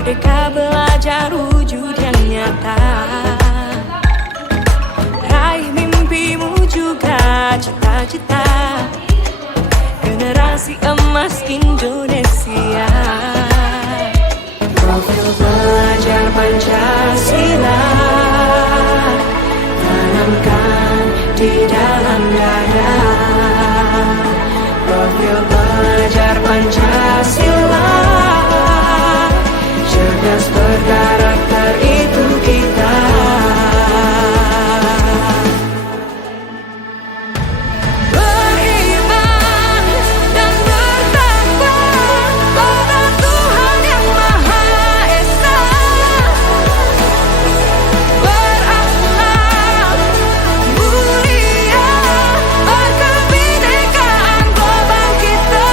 Merdeka belajar wujud yang nyata. Raih mimpimu juga cita-cita. Generasi emas Indonesia. Profil pelajar Pancasila tanamkan di dalam dada. Profil pelajar Pancasila, cerdas berkarakter itu kita. Beriman dan bertakwa pada Tuhan Yang Maha Esa. Berakhlak mulia, berkebinekaan global kita.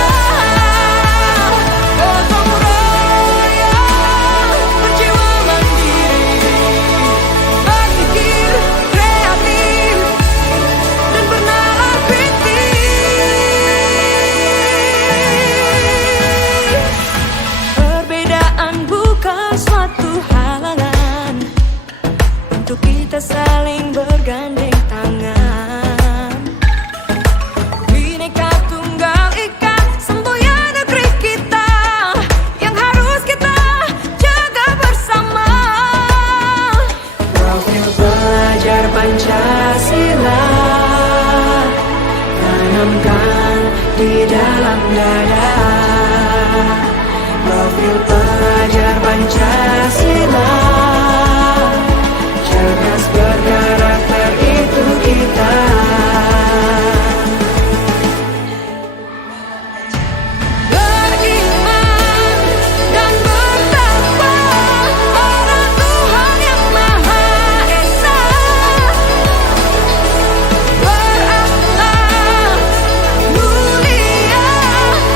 Gotong royong, berjiwa mandiri, berpikir kreatif dan bernalar kritis. Perbedaan bukan suatu halangan untuk kita saling bergandeng tangan. Bhinneka Tunggal Ika, semboyan negeri kita yang harus kita jaga bersama. Profil pelajar Pancasila tanamkan di dalam dada. Profil pelajar Pancasila, cerdas berkarakter itu kita. Beriman dan bertakwa pada Tuhan Yang Maha Esa. Berakhlak mulia,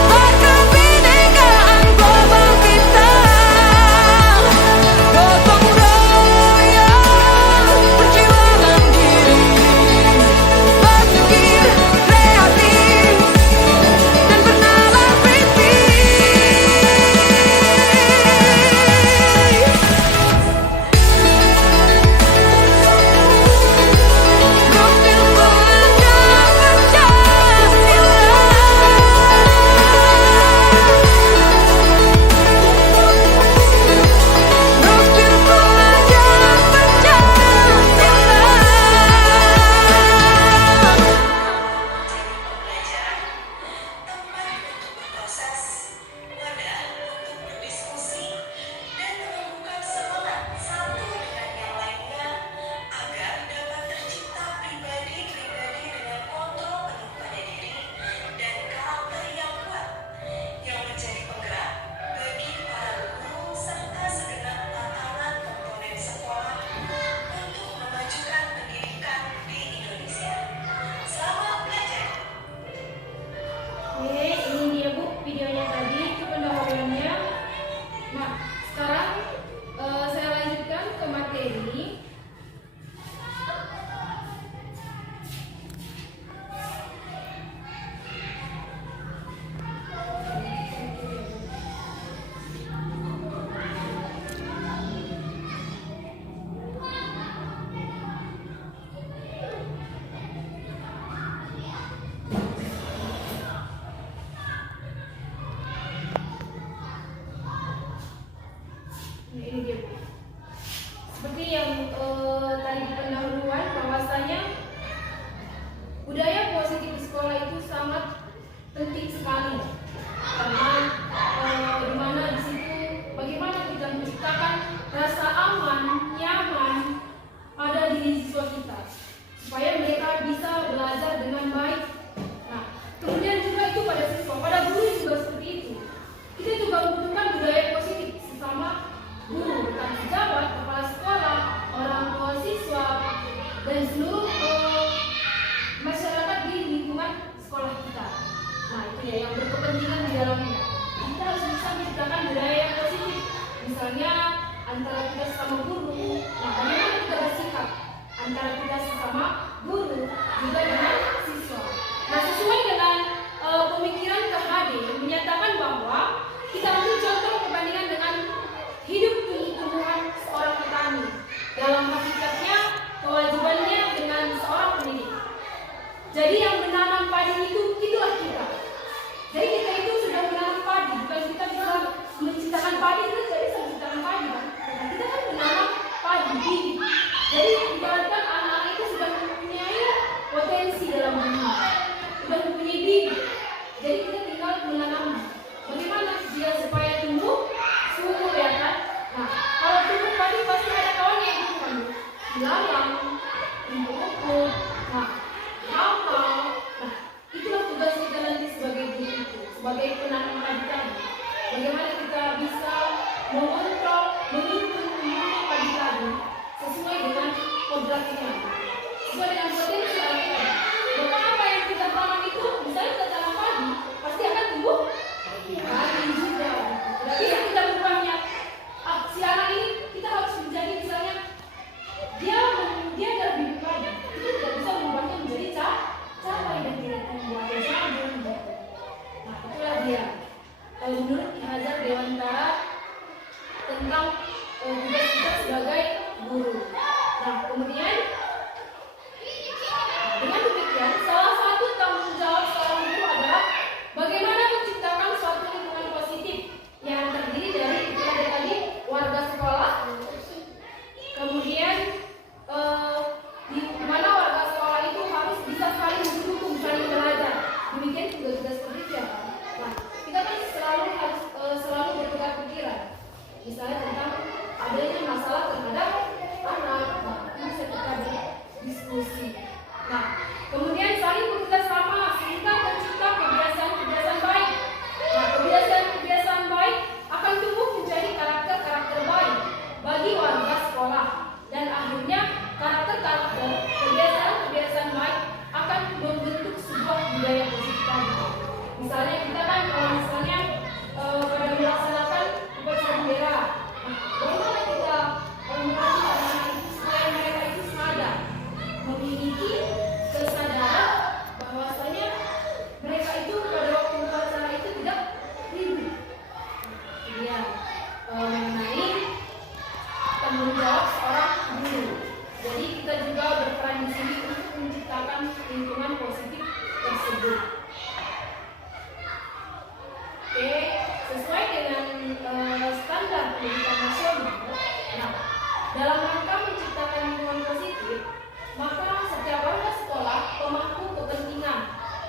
berkebinekaan global kita. Gotong royong, berjiwa mandiri, berpikir kreatif dan bernalar kritis. Profil pelajar Pancasila. Profil pelajar Pancasila. Tempat untuk berproses, wadah untuk berdiskusi, dan menemukan semangat satu dengan yang lainnya agar dapat tercipta pribadi-pribadi dengan kontrol penuh pada diri dan karakter yang kuat yang menjadi penggerak bagi para guru serta segenap tatanan komponen sekolah untuk memajukan pendidikan di Indonesia. Selamat belajar. Oke, ini dia Bu videonya tadi, itu pendahuluannya. Nah, sekarang saya lanjutkan ke materi. Nah, ini dia Bu. Seperti yang tadi di pendahuluan, bahwasanya budaya positif di sekolah itu sangat penting sekali, karena di mana di situ bagaimana kita menciptakan rasa aman, nyaman pada diri siswa kita supaya mereka bisa belajar dengan baik. Nah, kemudian juga itu pada siswa, pada guru juga seperti itu. Kita juga membutuhkan budaya positif sesama guru, rekan pejabat, kepala sekolah, orang tua siswa, dan seluruh masyarakat di lingkungan sekolah kita. Nah, itu ya yang berkepentingan di dalamnya. Kita harus bisa menciptakan budaya yang positif. Misalnya antara kita tentang tugas kita sebagai guru. Nah, kemudian dengan demikian, salah satu tanggung jawab seorang guru adalah bagaimana menciptakan suatu lingkungan positif yang terdiri dari itu tadi warga sekolah, kemudian di mana warga sekolah itu harus bisa saling mendukung, saling belajar. Demikian juga seperti itu ya kan. Nah, kita kan selalu bertukar pikiran, misalnya tentang adanya masalah terhadap anak. Nah, ini bisa kita berdiskusi. Nah, kemudian saling bekerja sama sehingga tercipta kebiasaan-kebiasaan baik. Nah, kebiasaan-kebiasaan baik akan tumbuh menjadi karakter-karakter baik bagi warga sekolah, dan akhirnya karakter-karakter kebiasaan-kebiasaan baik akan membentuk sebuah budaya positif tadi. Misalnya kita kan misalnya pada melaksanakan upacara bendera. Nah, bagaimana kita melatih anak-anak itu supaya mereka itu sadar, memiliki kesadaran bahwasanya mereka itu pada waktu upacara itu tidak ribut. Dia mengenai tanggung jawab seorang guru. Jadi kita juga berperan di sini untuk menciptakan lingkungan positif tersebut. Oke, sesuai dengan standar pendidikan nasional. Nah, dalam rangka menciptakan lingkungan positif, maka setiap warga sekolah pemangku kepentingan.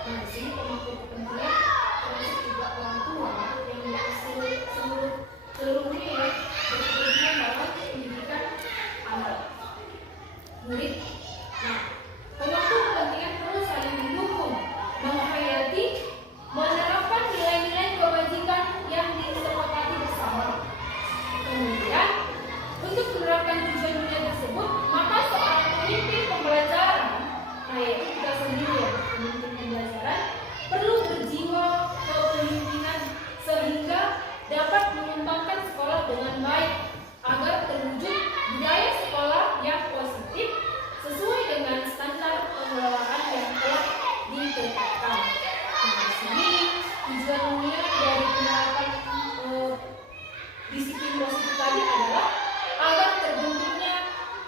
Nah, di sini pemangku kepentingan termasuk juga orang tua yang seluruhnya ya berkepentingan dalam pendidikan anak murid. Nah, pemangku kepentingan perlu saling mendukung, menghayati, menerapkan nilai-nilai kebajikan yang disepakati bersama. Kemudian, untuk menerapkan tujuan-tujuan tersebut, maka seorang pemimpin pembelajaran, nah yaitu kita sendiri ya, pemimpin pembelajaran, perlu berjiwa kepemimpinan sehingga dapat mengembangkan sekolah dengan baik agar terwujud budaya sekolah yang positif sesuai dengan standar pengelolaan yang telah ditetapkan. Nah, di sini tujuannya dari penerapan disiplin positif tadi adalah agar terbentuknya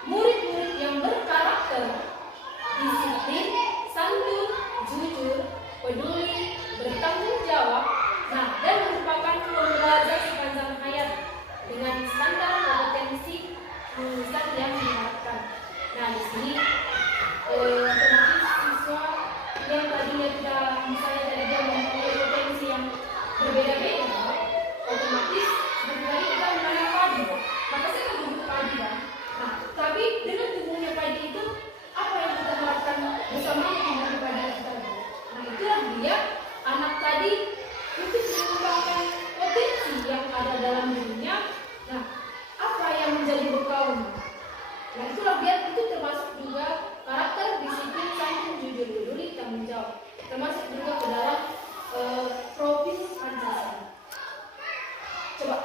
murid-murid yang berkarakter, disiplin, santun, jujur, peduli, bertanggung jawab, nah, dan merupakan pembelajar sepanjang hayat dengan standar kompetensi lulusan yang diharapkan. Nah, di sini otomatis siswa yang tadinya kita misalnya dari dia mempunyai potensi yang berbeda-beda, otomatis seperti tadi kita menanam padi, maka saya akan tumbuh padi kan. Nah, tapi dengan tumbuhnya padi itu apa yang kita harapkan bersamanya dengan padi kita? Nah, itulah dia anak tadi untuk mengembangkan potensi yang ada dalam dirinya. Nah, apa yang menjadi bekalnya? Nah, itulah dia, itu termasuk juga karakter, disiplin, santun, jujur, peduli, tanggung jawab, termasuk juga ke dalam profil Pancasila. Coba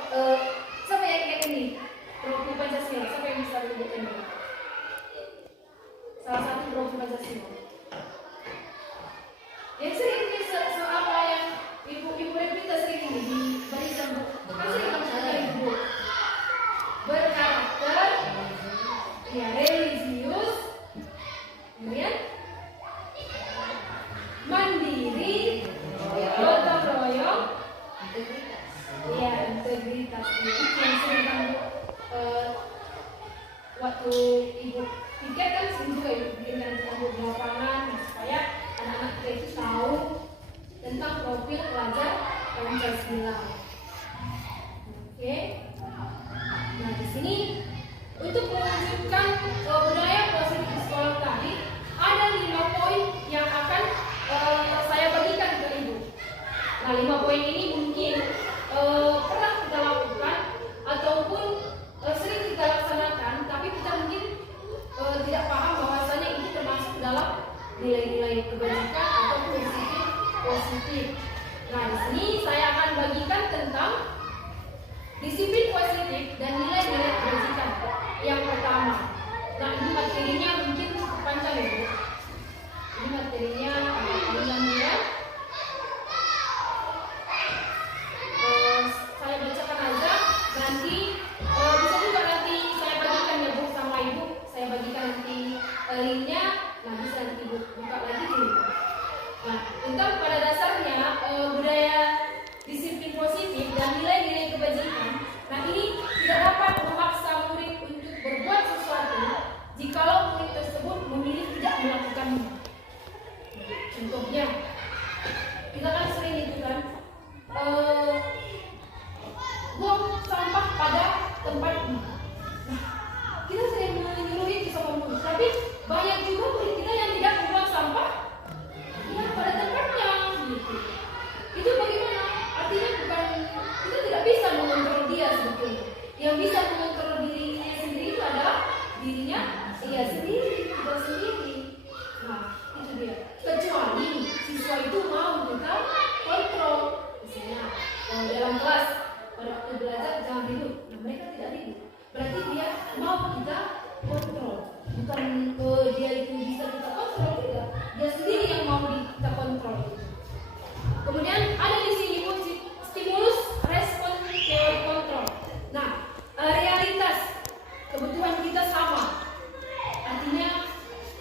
siapa yang ingat ini profil Pancasila? Siapa yang bisa menyebutkan ini? Salah satu profil Pancasila yang sering ini apa yang ibu kita sering ini di barisan buku kan sering baca ibu berkarakter, ya religius, kemudian mandiri, gotong royong, ya integritas. Itu yang sering kamu waktu ibu pikir kan sering juga ibu bikin kamu di lapangan supaya anak-anak kita itu tahu tentang profil pelajar Pancasila. Oke. Nah, di sini untuk mewujudkan budaya positif di sekolah tadi ada 5 poin yang akan saya bagikan ke ibu. Nah, 5 poin ini mungkin pernah kita lakukan ataupun sering kita laksanakan, tapi kita mungkin tidak paham bahwasanya ini termasuk dalam nilai-nilai kebajikan ataupun disiplin positif. Nah, di sini saya akan bagikan tentang disiplin positif dan nilai-nilai kebajikan. Yang pertama, Yang bisa mengontrol dirinya sendiri itu adalah dirinya dia sendiri, kita sendiri. Nah, itu dia. Kecuali siswa itu mau kita kontrol. Misalnya dalam kelas pada waktu belajar jangan ribut. Nah, mereka tidak ribut. Berarti dia mau kita kontrol. Bukan dia itu bisa kita kontrol, tidak. Dia sendiri yang mau kita kontrol. Kemudian ada di sini stimulus respon teori kontrol. Nah, realitas kebutuhan kita sama. Artinya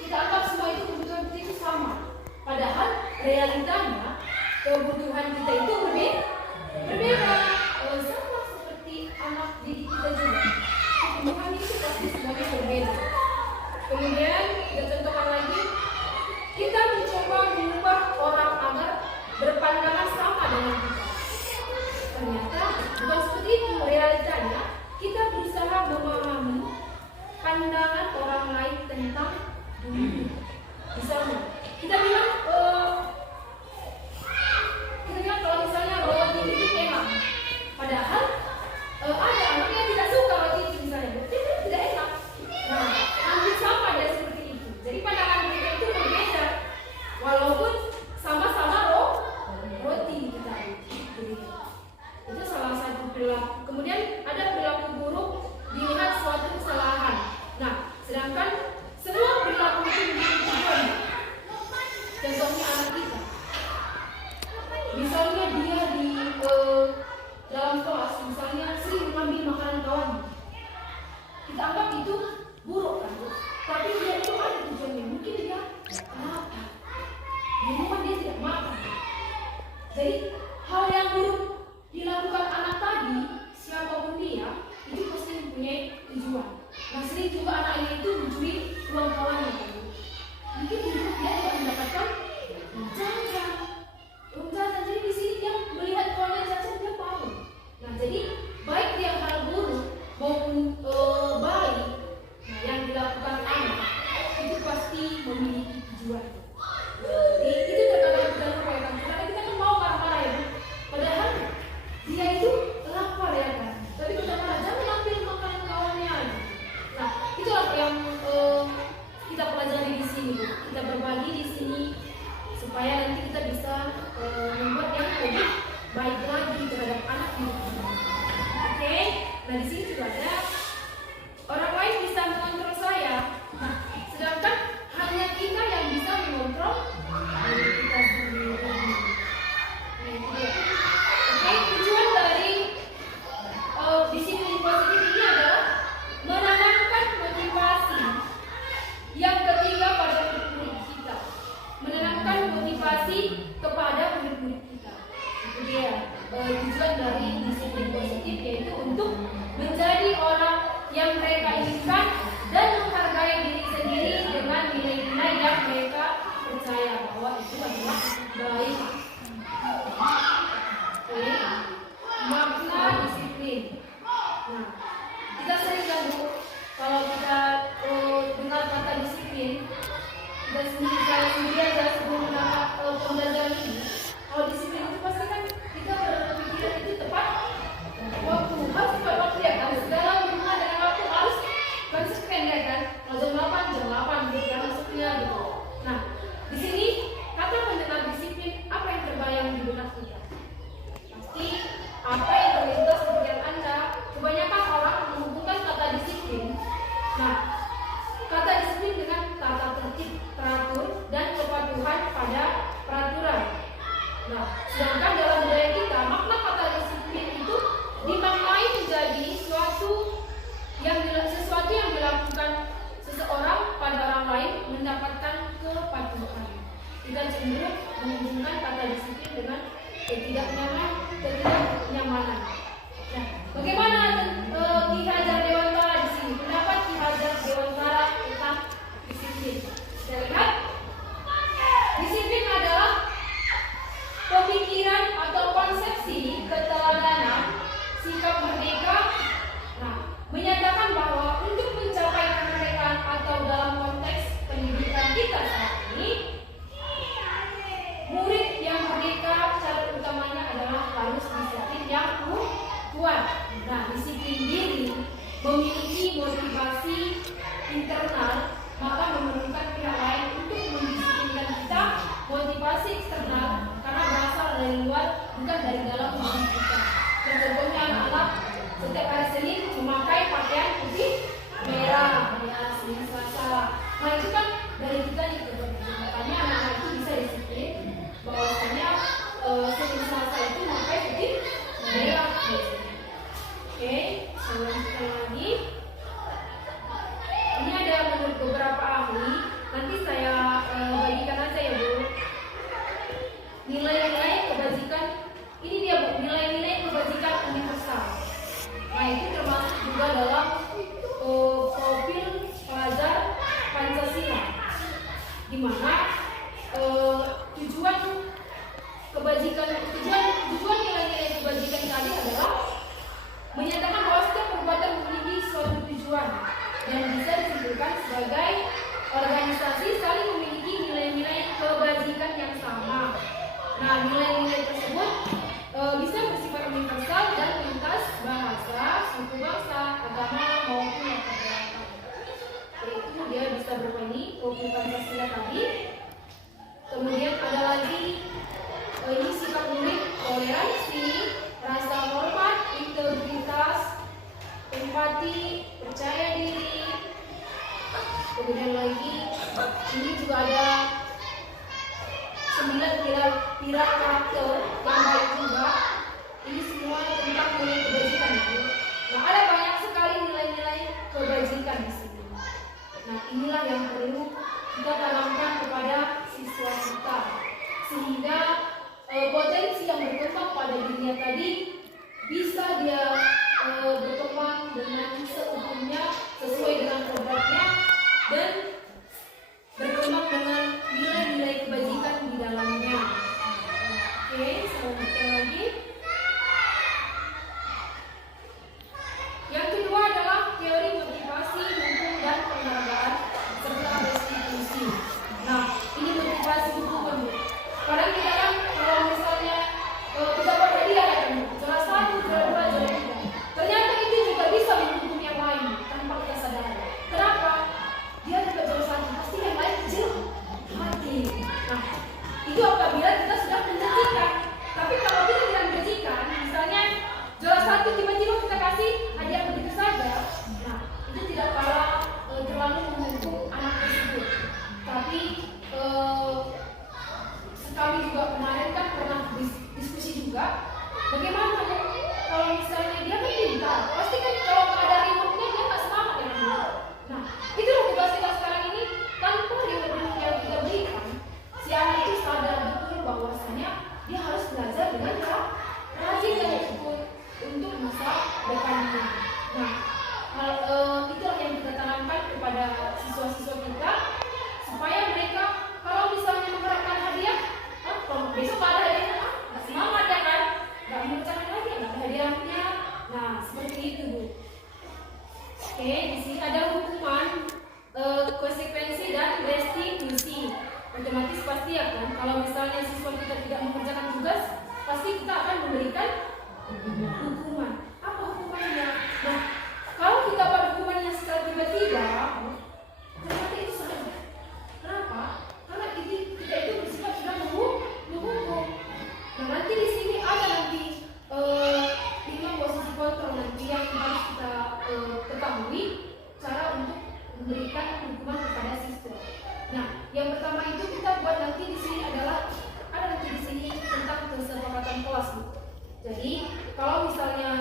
kita anggap semua itu kebutuhan kita itu sama. Padahal realitanya kebutuhan kita itu berbeda. Sama seperti anak didik kita juga. Kebutuhan itu pasti semuanya berbeda. Kemudian kita contohkan lagi, kita mencoba mengubah orang agar berpandangan sama dengan kita. Ternyata bukan seperti itu realitanya. Kita berusaha memahami pandangan orang lain tentang dunia. Misalnya, kita bilang kalau misalnya roti itu enak, padahal ada anak yang tidak suka roti itu misalnya, berarti itu tidak enak. Nah, hampir sama dia seperti itu. Jadi pandangan kita itu berbeda, walaupun sama-sama roti kita itu. Itu salah satu perilaku. Kemudian ada perilaku buruk dilihat suatu kesalahan. Nah, sedangkan semua perilaku itu memiliki tujuan. Contohnya anak kita. Misalnya dia di dalam kelas, misalnya sering mengambil makanan kawan. Kita anggap itu buruk kan? Tapi dia itu ada tujuannya. Mungkin dia lapar. Di rumah dia tidak makan. Jadi hal yang buruk dilakukan anak tadi, siapapun dia, itu pasti mempunyai tujuan. Nah, sering juga anaknya itu mencuri uang kawannya. Mungkin dia tidak mendapatkan jajan. Jadi di sini dia melihat kawannya jajan, dia mau. Nah, jadi baik dia hal buruk maupun baik, nah, yang dilakukan anak itu pasti memiliki tujuan. Jadi itu terkadang kita lupakan. Karena kita kan mau marah-marah ya, padahal dia itu lapar ya kan. Tapi kita marah, jangan ambil makanan kawannya. Nah, itulah yang kita pelajari di sini, Bu. Kita berbagi di sini supaya nanti kita bisa membuat yang lebih baik lagi terhadap anak didik kita. Oke, nah di sini juga ada orang lain bisa mengontrol saya. Nah, sedangkan hanya kita yang bisa mengontrol diri kita sendiri. Nah, itu dia. Oke, tujuan dari disiplin positif ini adalah menanamkan motivasi. Yang ketiga pada murid-murid kita, menanamkan motivasi kepada murid-murid kita. Itu dia tujuan dari disiplin positif, yaitu untuk menjadi orang yang mereka inginkan dan menghargai diri sendiri dengan nilai-nilai yang mereka percaya bahwa itu adalah baik. Oke, makna disiplin. Nah, kita sering kan Bu, kalau kita dengar kata disiplin, kita sendiri aja sebelum pembelajaran ini. Kalau disiplin itu pasti kan kita berpikiran itu tepat waktu, harus tepat waktu ya kan. Segala hubungan dengan waktu harus konsisten ya kan. Kalau jam 8 gitu kan masuknya gitu. Nah, di sini kata mendengar disiplin, apa yang terbayang di benak kita? Pasti apa yang terlintas di pikiran Anda. Kebanyakan orang menghubungkan kata disiplin. Nah, kata disiplin dengan tata tertib, teratur, dan kepatuhan pada peraturan. Nah, sedangkan dalam budaya kita, makna kata disiplin itu dimaknai menjadi sesuatu yang dilakukan seseorang pada orang lain mendapatkan kepatuhan. Kita cenderung menghubungkan kata disiplin dengan ketidaknyamanan. Nah, bagaimana Ki Hajar Dewantara di sini? Pendapat Ki Hajar Dewantara tentang disiplin. Kita lihat, disiplin adalah pemikiran atau konsepsi keteladanan, sikap merdeka. Nah, menyatakan bahwa untuk mencapai kemerdekaan atau dalam konteks pendidikan kita saat ini, murid yang merdeka syarat utamanya adalah harus disiplin yang kuat. Nah, internal, maka memerlukan pihak lain untuk mendisiplinkan kita. Motivasi eksternal karena berasal dari luar, bukan dari dalam diri kita. Contohnya anak-anak setiap hari Senin memakai pakaian putih merah, ya Senin Selasa. Nah itu kan dari kita itu, makanya anak-anak itu bisa disiplin bahwasanya Senin Selasa itu memakai putih merah. Oke, selanjutnya lagi. Ini ada menurut beberapa ahli. Nanti saya bagikan aja ya Bu. Nilai-nilai kebajikan. Ini dia Bu, nilai-nilai kebajikan universal. Nah itu termasuk juga dalam profil pelajar Pancasila, di mana tujuan nilai-nilai kebajikan tadi adalah menyatakan bahwa setiap perbuatan memiliki suatu tujuan dan bisa disimpulkan sebagai organisasi saling memiliki nilai-nilai kebajikan yang sama. Nah, nilai-nilai tersebut bisa bersifat universal dan lintas bahasa, suku bangsa, agama maupun latar belakang. Yaitu dia bisa berupa ini, profil Pancasila tadi. Kemudian ada lagi ini sikap unik, toleransi, rasa hormat, integritas, empati, percaya diri. Kemudian lagi ini juga ada 9 pilar karakter yang baik juga. Ini semua tentang nilai kebajikan itu. Nah ada banyak sekali nilai-nilai kebajikan di sini. Nah inilah yang perlu kita tanamkan kepada siswa kita sehingga potensi yang berkembang pada dirinya tadi bisa dia berkembang dengan seutuhnya sesuai dengan programnya dan berkembang dengan nilai-nilai kebajikan di dalamnya. Oke, selanjutnya lagi. Yang kedua adalah teori motivasi, hukum, dan penghargaan serta restitusi. Nah, ini motivasi hukum. Kadang kita kan kalau misalnya kita dapat hadiah ya kan, juara 1, juara 2, juara 3. Ternyata itu juga bisa menghukum yang lain tanpa kita sadari. Kenapa? Dia dapat juara 1, pasti yang lain kecil hati. Nah, itu apabila kita sudah menjanjikan. Tapi kalau kita tidak menjanjikan, misalnya juara 1 tiba-tiba kita kasih hadiah begitu saja, nah itu tidak terlalu menghukum anak tersebut. Tapi kami juga kemarin kan pernah diskusi juga, bagaimana kalau misalnya dia kan pintar, pasti kan kalau nggak ada rewardnya dia nggak semangat ya kan? Nah itu loh tugas kita sekarang ini, tanpa reward yang kita berikan, si anak itu sadar betul bahwasanya dia harus belajar dengan rajin dan tekun untuk masa depannya. Nah itulah yang kita tanamkan kepada siswa-siswa kita supaya mereka kalau misalnya mengharapkan hadiah, kalau besok nggak ada hadiah, nggak semangat ya kan, nggak mengucapkan lagi, nggak ada hadiahnya. Nah seperti itu Bu. Oke, di sini ada hukuman, konsekuensi dan restitusi. Otomatis pasti ya kan, kalau misalnya siswa kita tidak mengerjakan tugas, pasti kita akan memberikan hukuman. Apa hukumannya? Nah, kalau kita pada hukumannya secara tiba-tiba, ternyata itu salah. Kenapa? Karena kita itu bersifat sudah menghukum. Nah nanti di sini ada nanti 5 posisi kontrol nanti yang harus kita ketahui cara untuk memberikan hukuman kepada siswa. Nah, yang pertama itu kita buat nanti di sini adalah ada nanti di sini tentang kesepakatan kelas Bu. Jadi kalau misalnya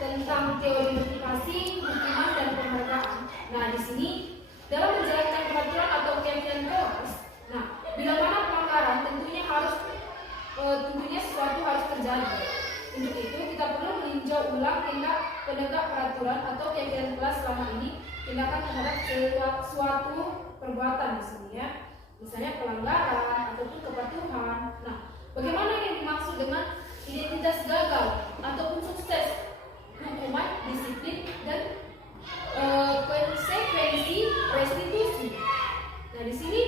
tentang teori motivasi, hukuman dan penghargaan. Nah di sini dalam menjalankan peraturan atau keyakinan kelas. Nah bila mana pelanggaran tentunya sesuatu harus terjadi. Untuk itu kita perlu meninjau ulang tindak penegak peraturan atau keyakinan kelas selama ini tindakan terhadap suatu perbuatan di sini ya. Misalnya pelanggaran ataupun kepatuhan. Nah, bagaimana yang dimaksud dengan identitas gagal ataupun sukses, hukuman, disiplin dan konsekuensi restitusi. Nah, di sini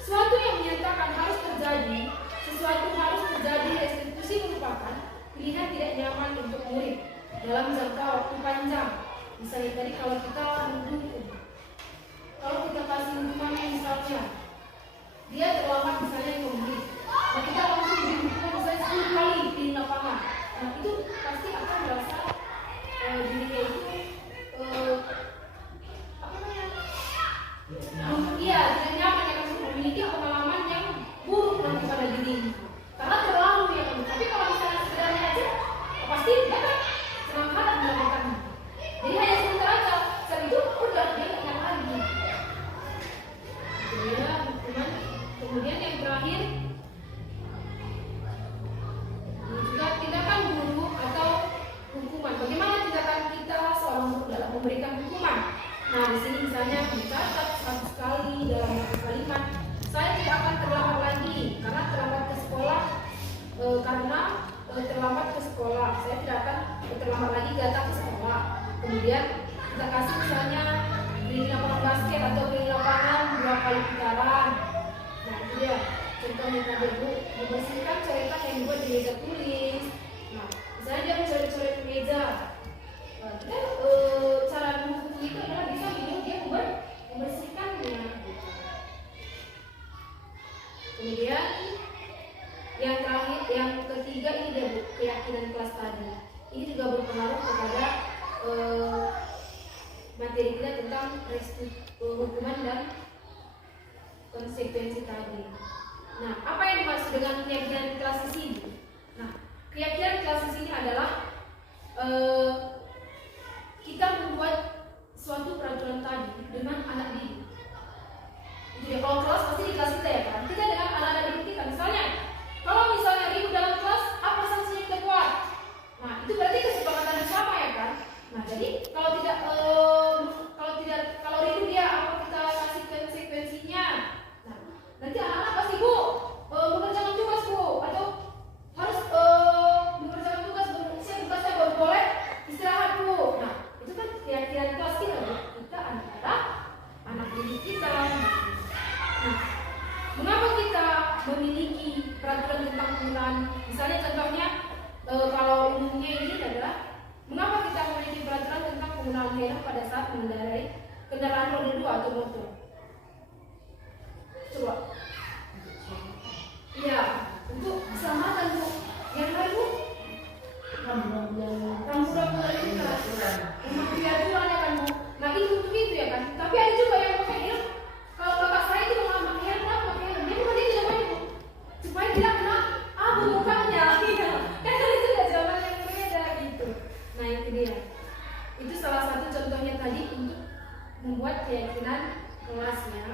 suatu yang menyatakan harus terjadi, sesuatu harus terjadi, restitusi merupakan pilihan tidak nyaman untuk murid dalam jangka waktu panjang. Misalnya tadi kalau kita menghukum misalnya mencatat 100 kali dalam satu kalimat, saya tidak akan terlambat lagi karena terlambat ke sekolah. Terlambat ke sekolah, saya tidak akan terlambat lagi datang ke sekolah. Kemudian kita kasih misalnya keliling lapangan basket atau keliling lapangan 2 kali putaran. Nah itu dia contohnya tadi Bu, membersihkan coretan yang dibuat di meja tulis. Nah misalnya dia mencoret-coret meja, kita cara buku itu adalah bisa menyuruh dia membersihkannya. Kemudian yang terakhir, yang ketiga ini dia Bu, keyakinan kelas tadi. Ini juga berpengaruh kepada materi kita tentang hukuman dan konsekuensi tadi. Nah, apa yang dimaksud dengan keyakinan kelas di sini? Nah, keyakinan kelas di sini adalah kita membuat suatu peraturan tadi dengan anak didik. Jadi kalau kelas pasti di kelas kita ya kan? Kita dengan anak-anak didik kita, misalnya kalau misalnya ribut dalam kelas, apa sanksinya kita buat? Nah, itu berarti kesepakatan bersama ya kan? Nah, jadi kalau ribut dia apa kita kasih konsekuensinya? Nah, nanti anak-anak pasti Bu mengerjakan tugas Bu, atau harus mengerjakan tugas tugasnya baru boleh istirahat Bu. Nah, itu kan keyakinan kelas kita Bu. Kita antara anak didik kita. Nah, mengapa kita memiliki peraturan tentang penggunaan? Misalnya contohnya kalau umumnya ini adalah mengapa kita memiliki peraturan tentang penggunaan helm pada saat mengendarai kendaraan roda 2 atau motor? Coba. Iya, untuk keselamatan Bu. Yang lain Bu? Rambu-rambu lintas. Rumah kebiaduan ya kan Bu. Nah itu untuk itu ya kan. Tapi ada juga yang pakai helm. Kalau kakak saya itu mengamalkan helm, pakai helm. Dia bukan dia tidak pakai Bu, supaya tidak kena abu mukanya. Iya. Kan itu udah zaman yang berbeda gitu. Nah itu dia. Itu salah satu contohnya tadi untuk membuat keyakinan kelasnya.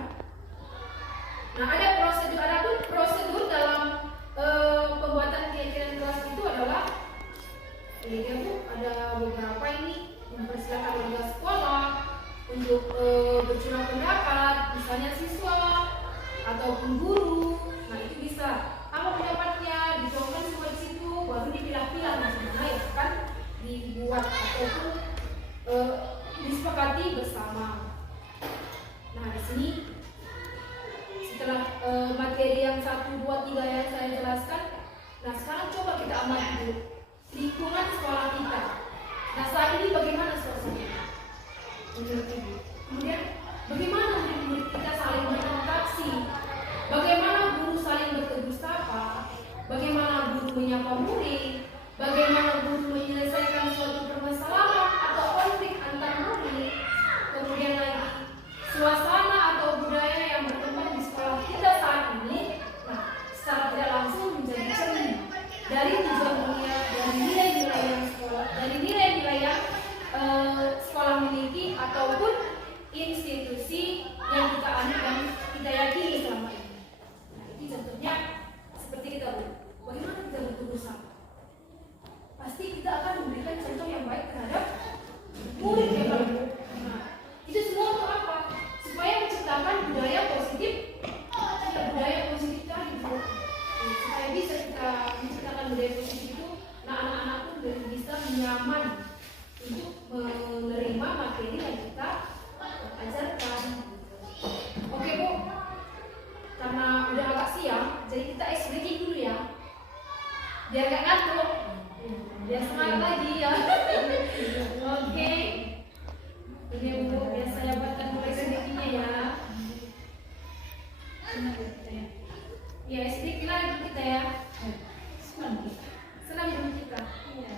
Nah ada prosedur dalam pembuatan keyakinan kelas itu adalah ya Bu, ada beberapa ini. Mempersilakan warga sekolah untuk bercurah pendapat, misalnya siswa ataupun guru. Nah itu bisa apa pendapatnya, dituangkan semua di situ, baru dipilah-pilah nah ya kan dibuat ataupun disepakati bersama. Nah di sini setelah materi yang 1, 2, 3 yang saya jelaskan, nah sekarang coba kita amati dulu lingkungan sekolah kita. Nah saat ini bagaimana suasananya menurut Ibu? Kemudian bagaimana murid kita saling berinteraksi? Bagaimana guru saling bertegur sapa? Bagaimana guru menyapa murid? Bagaimana guru menyelesaikan suatu permasalahan atau konflik antar murid? Kemudian lagi suasana atau budaya yang berkembang di sekolah kita saat ini, nah secara tidak langsung menjadi cermin dari tujuan mulia, dari nilai-nilai yang sekolah, dari nilai-nilai yang sekolah miliki ataupun institusi yang kita anut dan kita yakini selama ini. Nah ini contohnya seperti kita bagaimana kita bertegur sapa. Pasti kita akan memberikan contoh yang baik terhadap murid ya kan. Nah itu semua untuk apa? Supaya menciptakan budaya positif tadi Bu. Supaya bisa kita menciptakan budaya positif itu, nah anak-anak pun bisa nyaman untuk menerima materi yang kita ajarkan. Oke Bu, karena udah agak siang, jadi kita breaking dulu ya, biar gak ngantuk, biar semangat lagi ya. Oke, ini Bu, biar saya buatkan mulai sedikitnya ya. Ya, sedikit lagi kita ya. Senang dulu kita. Iya,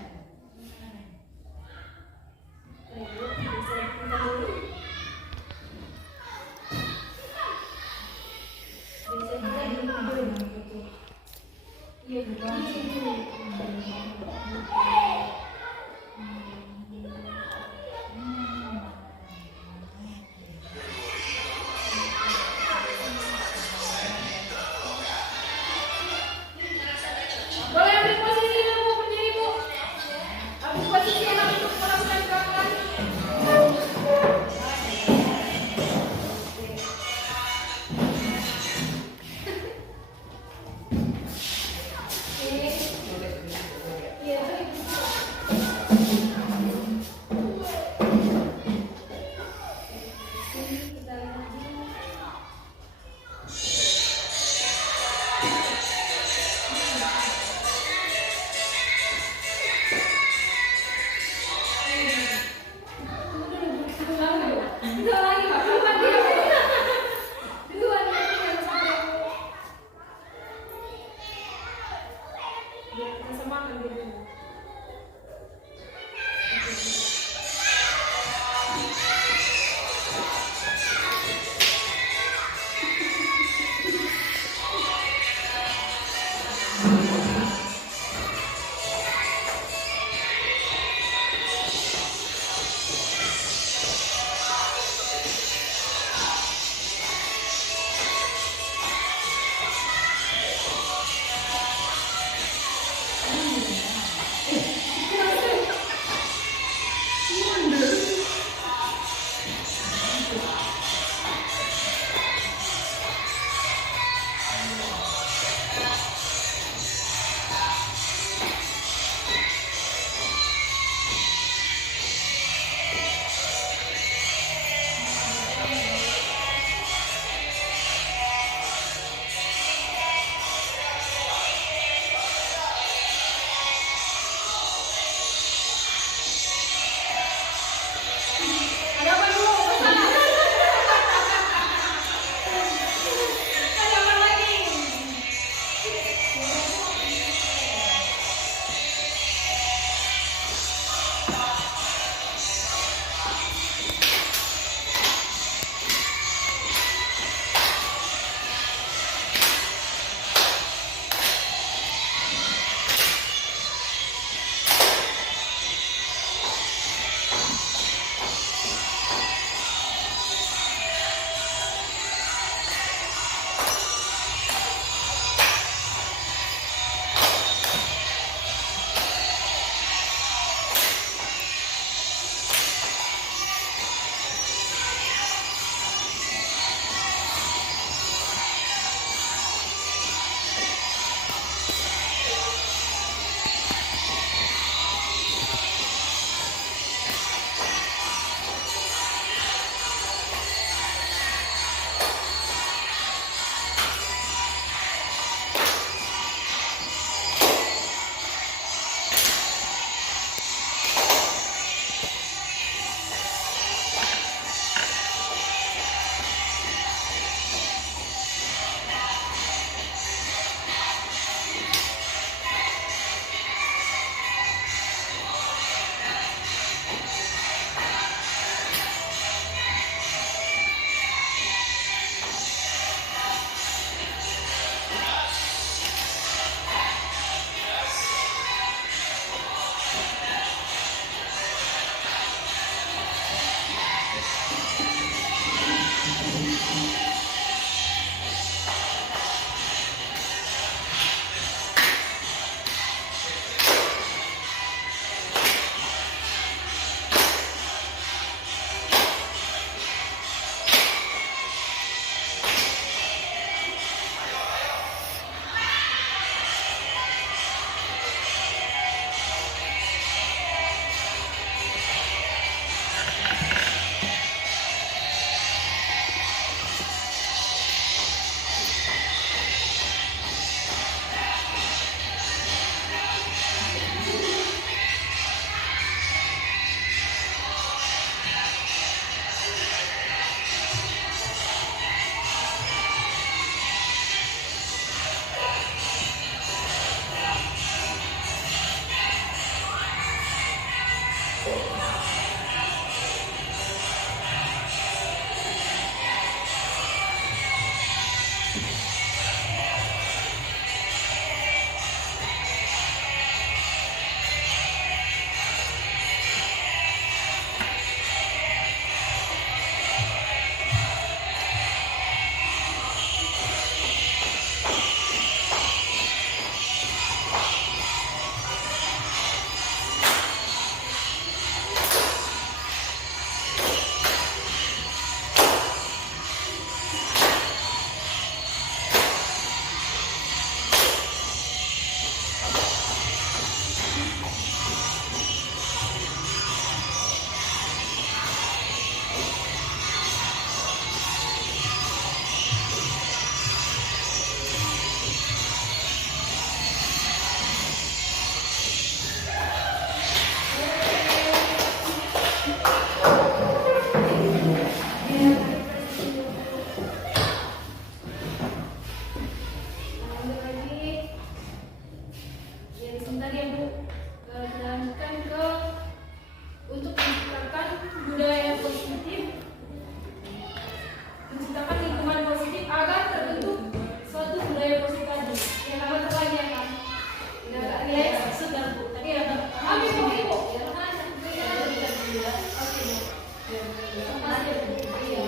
pasti ada iya.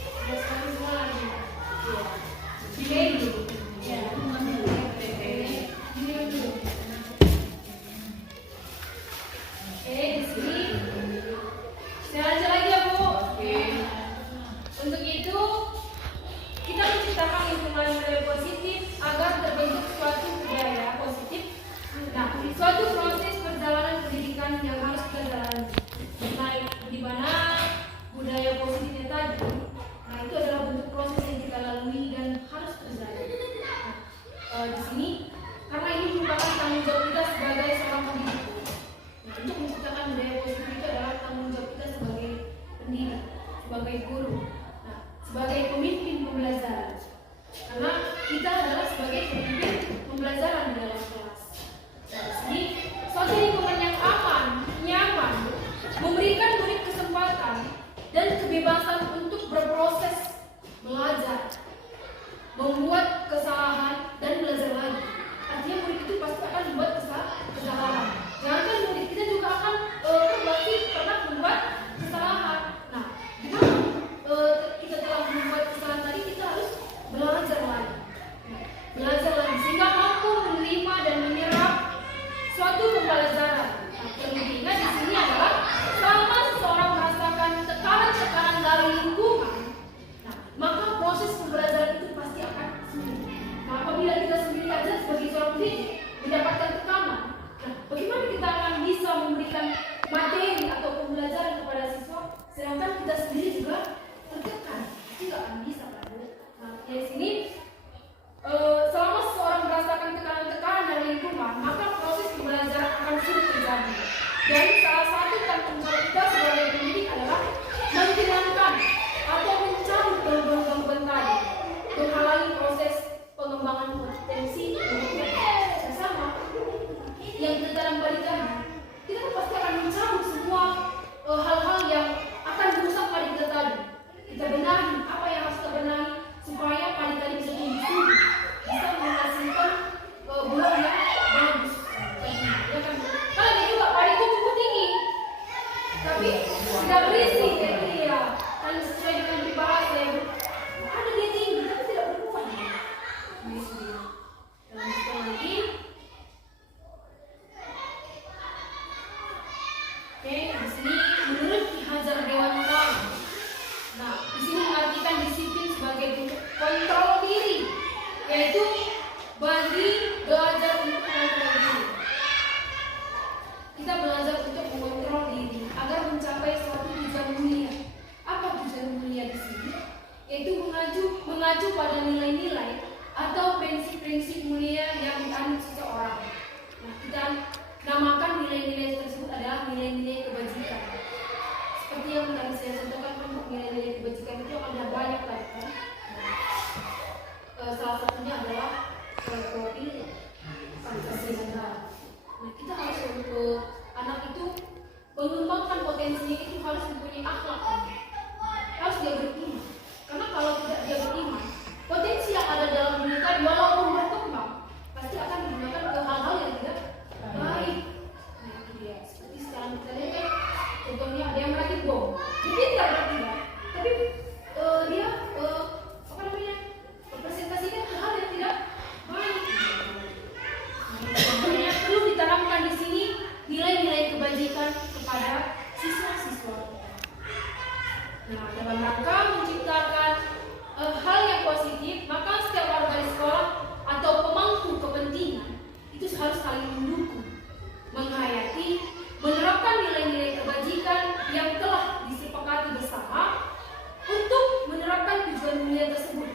Ada semua lagi. Iya. Delay dulu. Ya. Delay dulu. Di sini saya lanjut lagi ya Bu. Untuk itu kita menciptakan lingkungan budaya positif agar terbentuk suatu budaya positif. Nah, suatu proses perjalanan pendidikan yang harus kita jalani. Nah, di mana budaya positifnya tadi, nah itu adalah bentuk proses yang kita lalui dan harus terjadi. Nah, di sini karena ini merupakan tanggung jawab kita sebagai seorang pendidik. Nah, untuk menciptakan budaya positif itu adalah tanggung jawab kita sebagai pendidik, sebagai guru, nah, sebagai pemimpin pembelajaran. Karena kita adalah sebagai pemimpin pembelajaran di dalam kelas. Nah, di sini suatu lingkungan yang aman, nyaman, memberikan murid kesempatan dan kebebasan untuk berproses belajar, membuat kesalahan dan belajar lagi. Artinya murid itu pasti akan membuat kesalahan. Jangan murid kita juga akan pasti pernah membuat kesalahan. Nah, dimana kita telah membuat kesalahan tadi, kita harus belajar lagi. Belajar lagi sehingga mampu menerima dan menyerap suatu pembelajaran. Nah, yang diingat di sini adalah selama seseorang merasakan tekanan-tekanan dari lingkungan, nah, maka proses pembelajaran itu pasti akan sulit. Nah, apabila kita sendiri aja sebagai seorang pendidik mendapatkan tekanan, nah, bagaimana kita akan bisa memberikan materi atau pembelajaran kepada siswa, sedangkan kita sendiri juga tertekan? Tidak akan bisa, Pak Bu. Nah, di sini selama seseorang merasakan tekanan-tekanan dari lingkungan, maka proses pembelajaran akan sulit terjadi. Dan salah satu tanggung jawab kita sebagai pendidik adalah menghilangkan atau mencabut gangguan-gangguan tadi, menghalangi proses pengembangan potensi bersama yang kita dalam pendidikan. Kita pasti akan mencabut semua hal-hal yang akan merusak padi kita tadi. Kita benahi apa yang harus kita benahi supaya padi tadi bisa tumbuh, bisa menghasilkan buah yang bagus. Ya kan? Kalau dia juga padi itu tumbuh tinggi, tapi tidak berisi, iya, dan sesuai dengan bahasa yang ada dia tinggi, tapi tidak berbuah. Lanjutkan lagi. Oke, di sini menurut Ki Hajar Dewantara. Nah, di sini mengartikan disiplin sebagai bentuk kontrol diri, yaitu bagi belajar untuk mengontrol diri. Kita belajar untuk mengontrol diri agar mencapai suatu tujuan mulia. Apa tujuan mulia di sini? Yaitu mengacu pada nilai-nilai atau prinsip-prinsip mulia yang dianut seseorang. Nah, kita namakan nilai-nilai tersebut adalah nilai-nilai kebajikan. Seperti yang tadi saya contohkan, untuk nilai-nilai kebajikan itu ada banyak kan. Salah satunya adalah ini Pancasila. Nah, kita harus untuk anak itu mengembangkan potensinya itu harus mempunyai akhlak, harus dia beriman. Karena kalau tidak dia beriman, potensi yang ada dalam diri kita walaupun berkembang pasti akan digunakan ke hal-hal yang tidak baik. Nah, itu dia. Seperti sekarang kita lihat kan, contohnya ada yang merakit bom, dia tidak bertindak, tapi dia apa namanya, presentasinya ke hal yang tidak baik. Nah, perlu ditanamkan di sini nilai-nilai kebajikan kepada siswa-siswa kita. Nah, dalam rangka menciptakan hal yang positif, maka setiap warga di sekolah atau pemangku kepentingan itu harus saling mendukung, menghayati, menerapkan nilai-nilai kebajikan yang telah disepakati bersama untuk menerapkan tujuan mulia tersebut.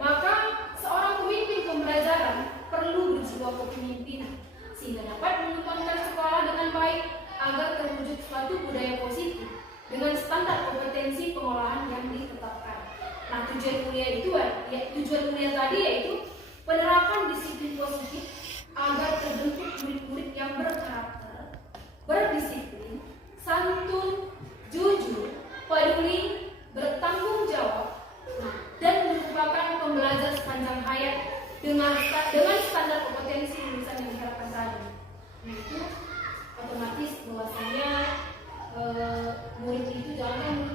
Maka seorang pemimpin pembelajaran perlu berjiwa kepemimpinan sehingga dapat mengembangkan sekolah dengan baik agar terwujud suatu budaya positif dengan standar kompetensi pengolahan yang ditetapkan. Nah, tujuan mulia itu tujuan mulia tadi yaitu penerapan disiplin positif agar terbentuk murid-murid yang berkarakter, berdisiplin, santun, jujur, peduli, bertanggung jawab, dan merupakan pembelajar sepanjang hayat dengan standar kompetensi lulusan yang diharapkan tadi. Nah, itu otomatis bahwasanya murid itu jangan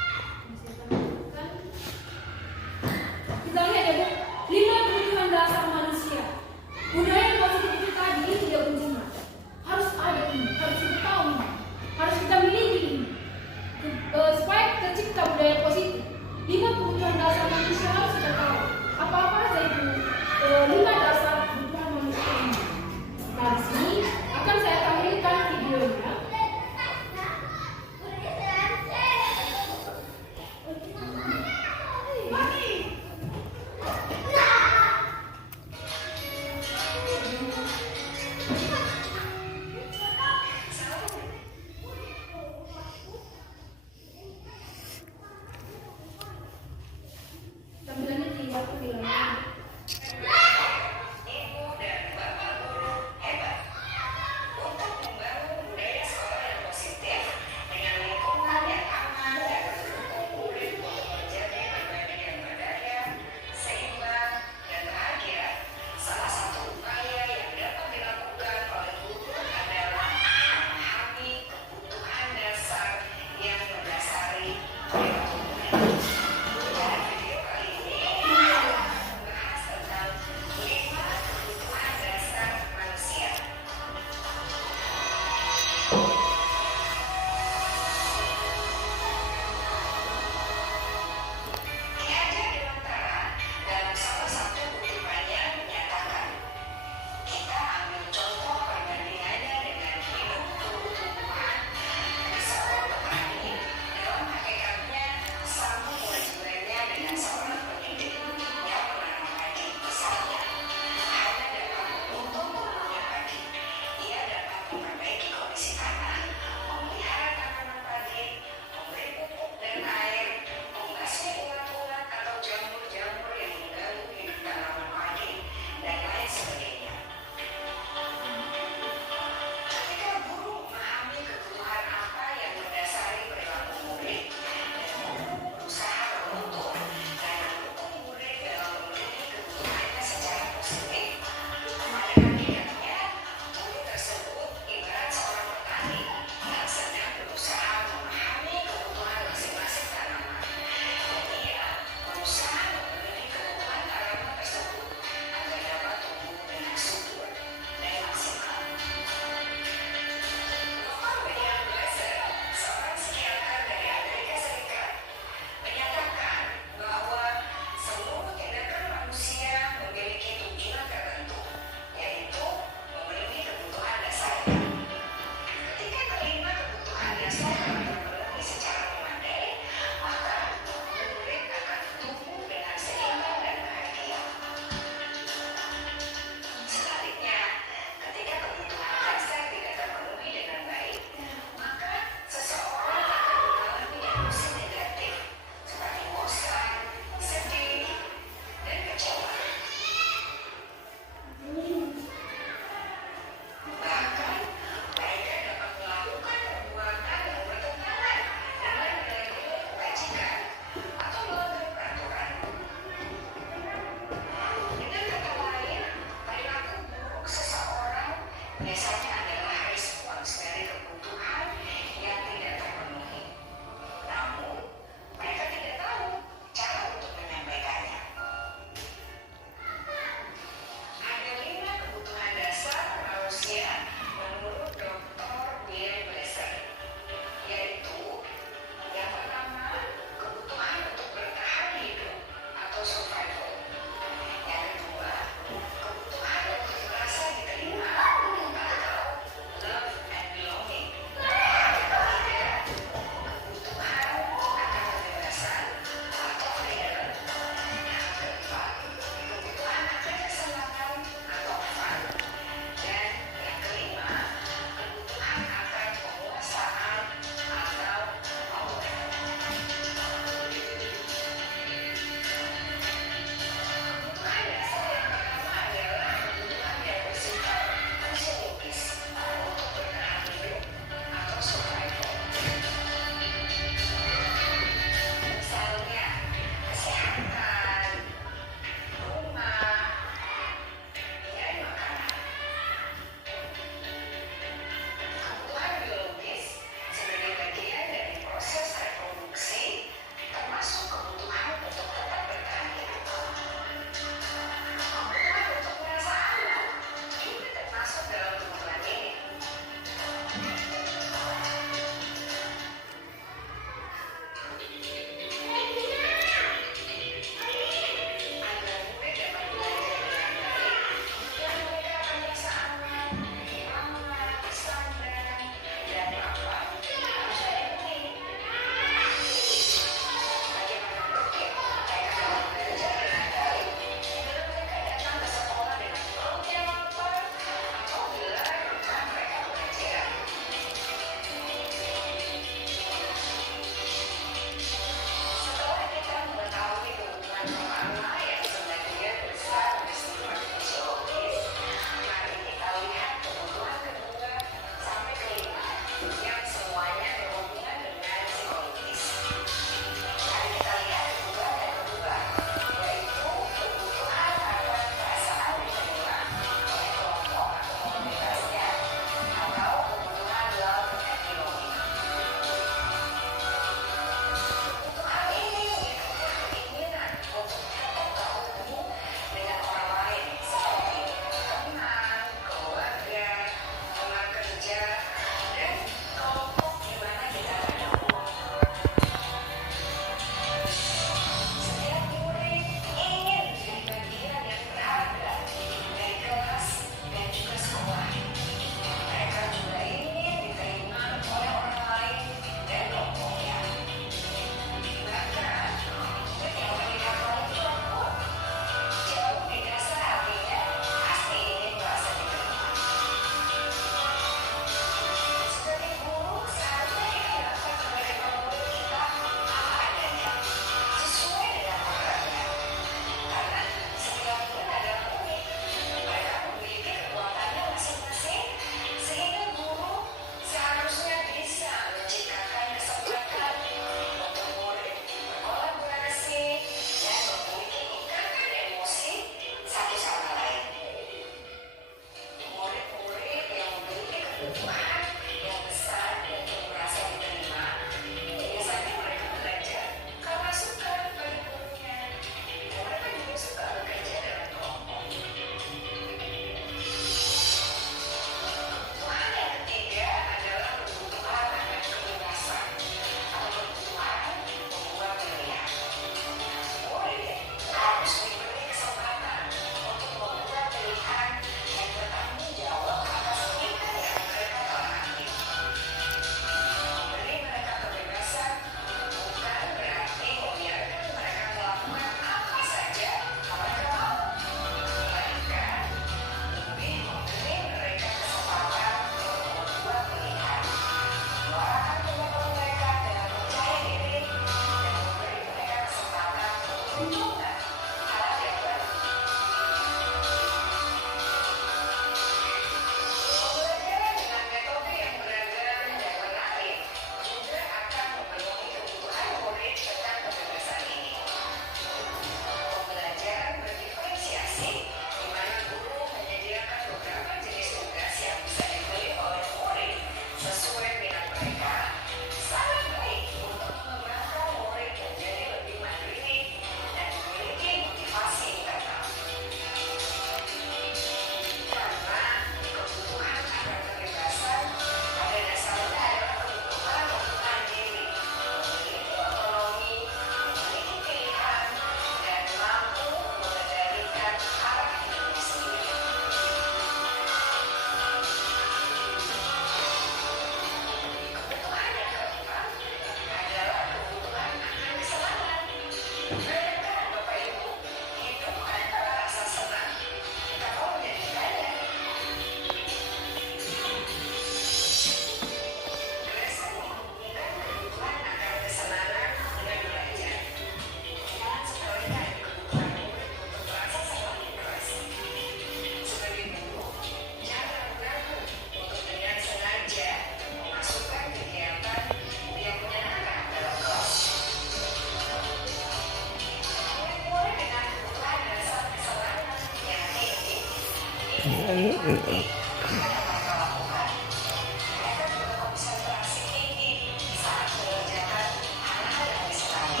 konsentrasi tinggi saat mengerjakan hal-hal yang disukai.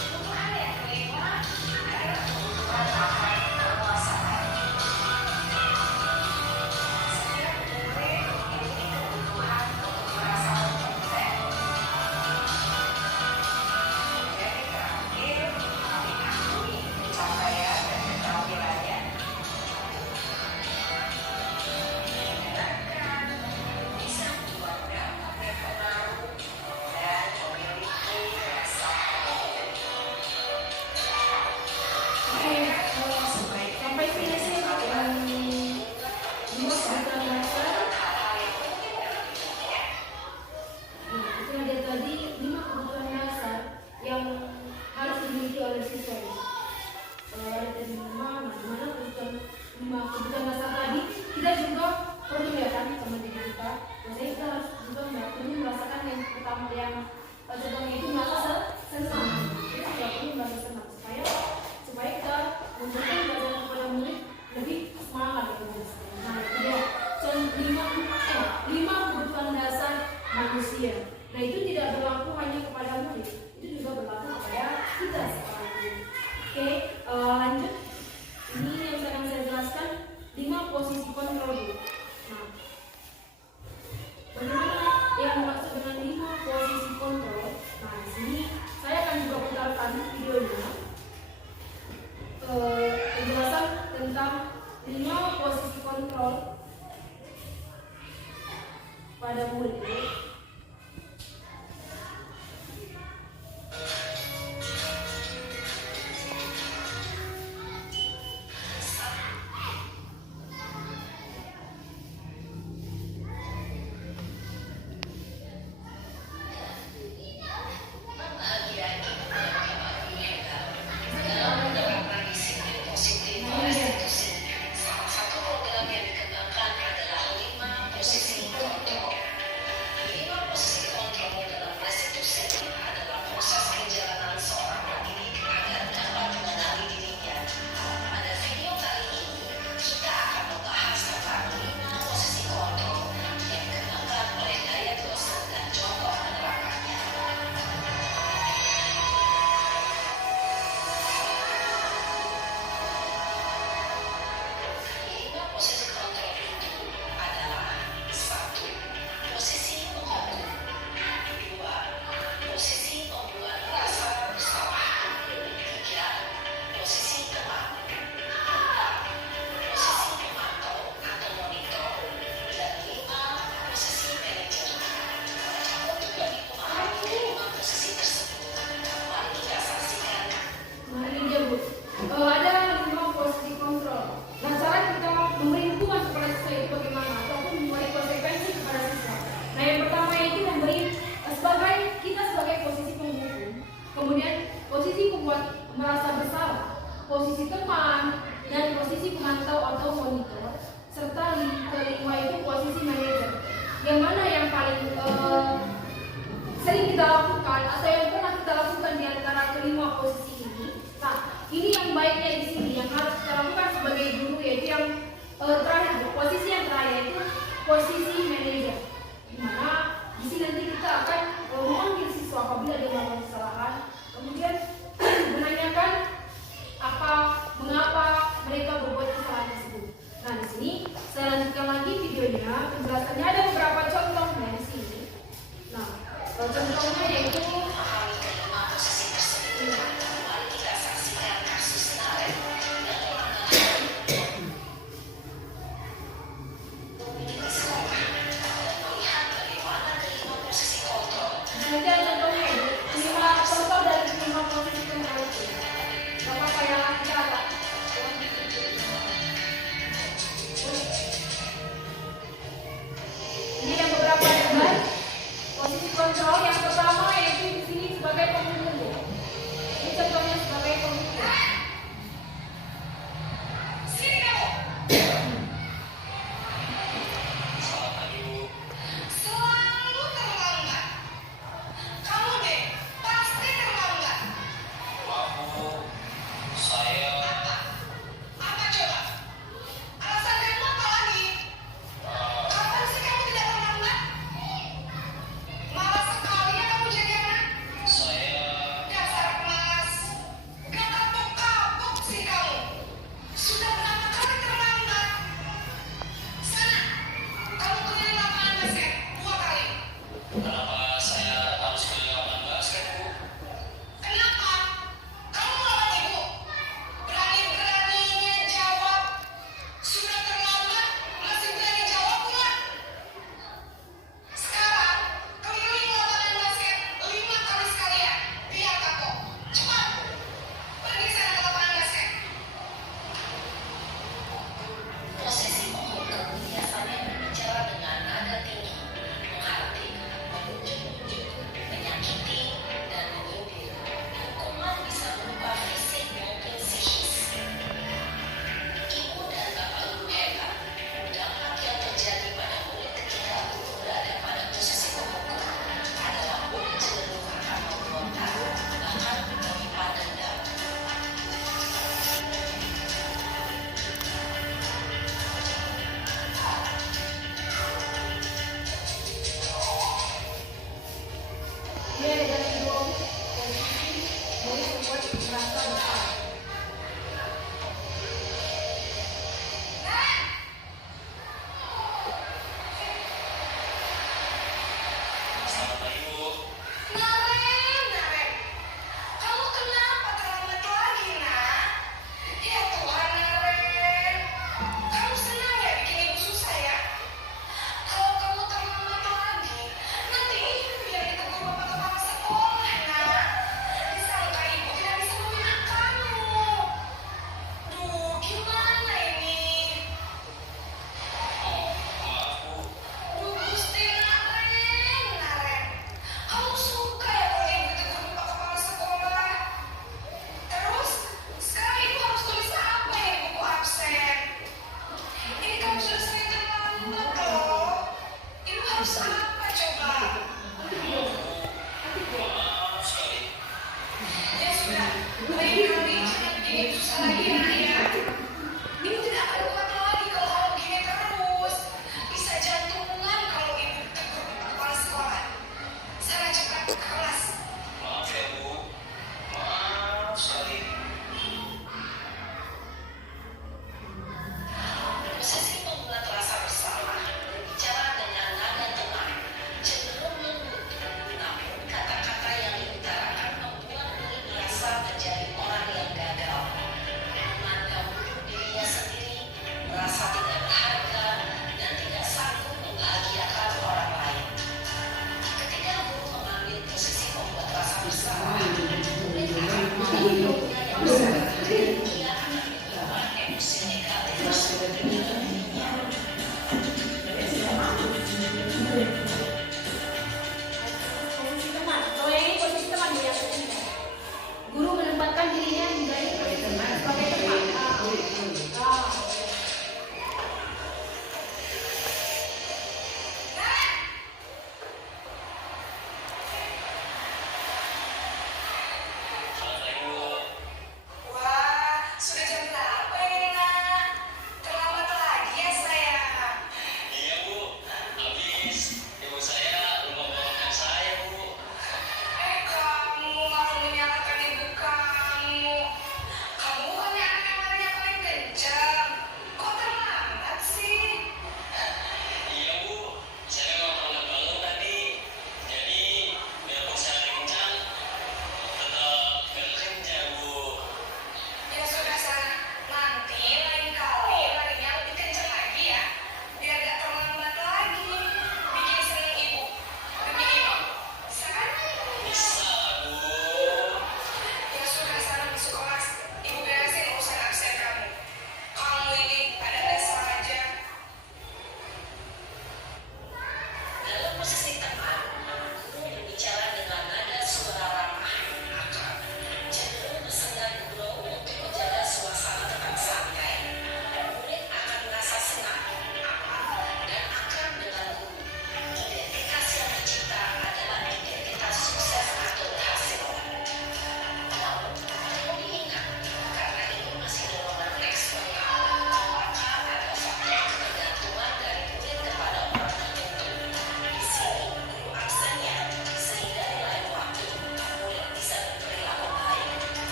Kebutuhan yang kelima adalah kebutuhan akan penguasaan. Setiap murid memiliki kebutuhan untuk merasa kompeten. Menjadi terampil mengakui pencapaian dan keterampilannya. Menyenangkan, bisa membuat dampak berpengaruh, dan memiliki rasa kompeten. Oke, sampai sini sih yang 5 kebutuhan dasar. Nah, itu ada tadi 5 kebutuhan dasar yang harus dimiliki oleh siswa. Ada tadi 5, nah dimana kebutuhan 5 kebutuhan dasar tadi kita juga perlu melihat sama diri kita. Maksudnya kita harus juga perlu merasakan yang pertama yang contohnya itu merasa senang. Kita tidak perlu merasa senang supaya kita memberikan pelajaran kepada murid lebih semangat ya guys. Nah itu dia lima kebutuhan dasar manusia. Nah itu tidak berlaku hanya kepada murid, itu juga berlaku kepada kita sekarang ini. Oke, lanjut. Ini yang sedang saya jelaskan 5 posisi kontrol. Nah, bagaimana yang dimaksud dengan 5 posisi kontrol? Nah di sini saya akan juga putarkan videonya. Penjelasan tentang 5 posisi kontrol pada murid. Dalam menerapkan disiplin positif restitusi, salah satu program yang dikembangkan adalah 5 posisi kontrol. 5 posisi kontrol dalam restitusi adalah proses perjalanan seorang pendidik agar dapat mengenali dirinya. Pada video kali ini, kita akan membahas tentang 5 posisi kontrol yang dikembangkan oleh gaya dosen dan contoh menerapkannya. 5 posisi kontrol itu adalah 1. Posisi menghukum. 2. Posisi membuat rasa bersalah. 3. Posisi teman. 4. Posisi pemantau atau monitor. Dan 5. Posisi manajer. Untuk lebih memahami 5 posisi tersebut, mari kita saksikan. Mari dia Bu. Ada 5 posisi kontrol. Nah cara kita memberi hukuman kepada siswa itu bagaimana? Ataupun memberi konsekuensi kepada siswa. Nah yang pertama itu memberi sebagai kita sebagai posisi penghukum. Kemudian posisi membuat merasa bersalah, posisi teman, dan posisi pemantau atau monitor. Serta kelima itu posisi manajer. Yang mana yang paling sering kita lakukan atau yang pernah kita lakukan di antara kelima posisi ini? Nah, ini yang baiknya di sini yang harus kita lakukan sebagai guru yaitu yang terakhir, posisi yang terakhir yaitu posisi manajer. Di mana di sini nanti kita akan memanggil siswa apabila dia melakukan kesalahan, kemudian menanyakan mengapa mereka berbuat kesalahan tersebut. Nah, di sini saya lanjutkan lagi videonya, penjelasannya ada beberapa contohnya di sini. Nah, contohnya yaitu Memahami kelima posisi tersebut, mari kita saksikan kasus menarik yang telah di sekolah dan melihat bagaimana kelima posisi kontrol. nanti ada contohnya Bu. 5 contoh dari 5 posisi kontrol itu. Bapak saya catat. Ini yang beberapa gambar posisi kontrol. Yang pertama yaitu di sini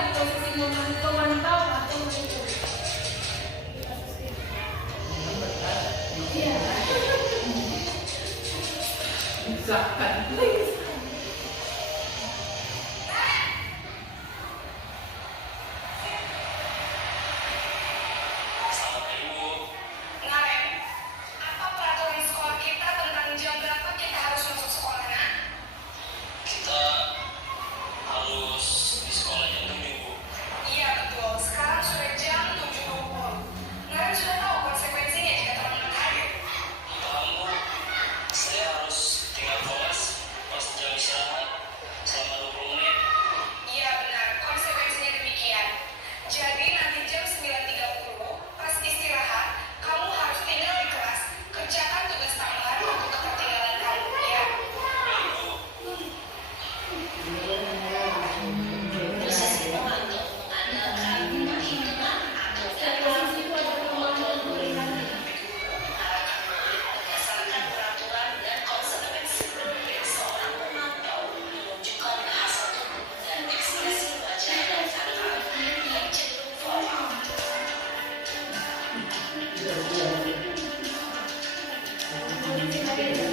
di posisi memantau atau monitor. Iya. Misalkan. Selamat pagi, Bu. Ngaren, apa peraturan di sekolah kita tentang jam berapa kita harus masuk sekolah, nak? Kita harus di sekolah jam 7, Bu. Iya betul, sekarang sudah jam 7.20. Ngaren sudah tahu konsekuensinya jika terlambat hadir. Paham, Bu. Saya harus tinggal kelas pas jam istirahat selama 20 menit. Iya benar, konsekuensinya demikian. Jadi nanti jam 9.30 pas istirahat, kamu harus tinggal di kelas, kerjakan tugas tambahan untuk ketertinggalan kamu, ya. Baik, Bu. Proses itu untuk mengandalkan perhitungan atau data Posisi itu ada kemampuan memberikan mengarahkan murid berdasarkan peraturan dan konsekuensi. Seorang pemantau menunjukkan bahasa tubuh dan ekspresi wajah dan kata yang cenderung formal. kondisi berbeda.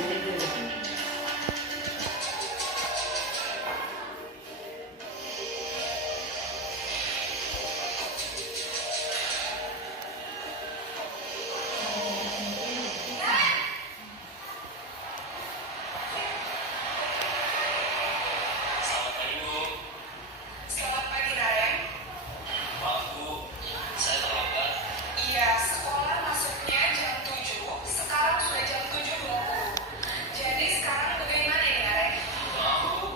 Selamat pagi, Bu. Selamat pagi, Raren. Maaf, Bu. Saya terlambat. Iya, sekolah masuknya jam 7, sekarang sudah jam 7.20. Jadi sekarang bagaimana ini, Raren? Maaf, Bu.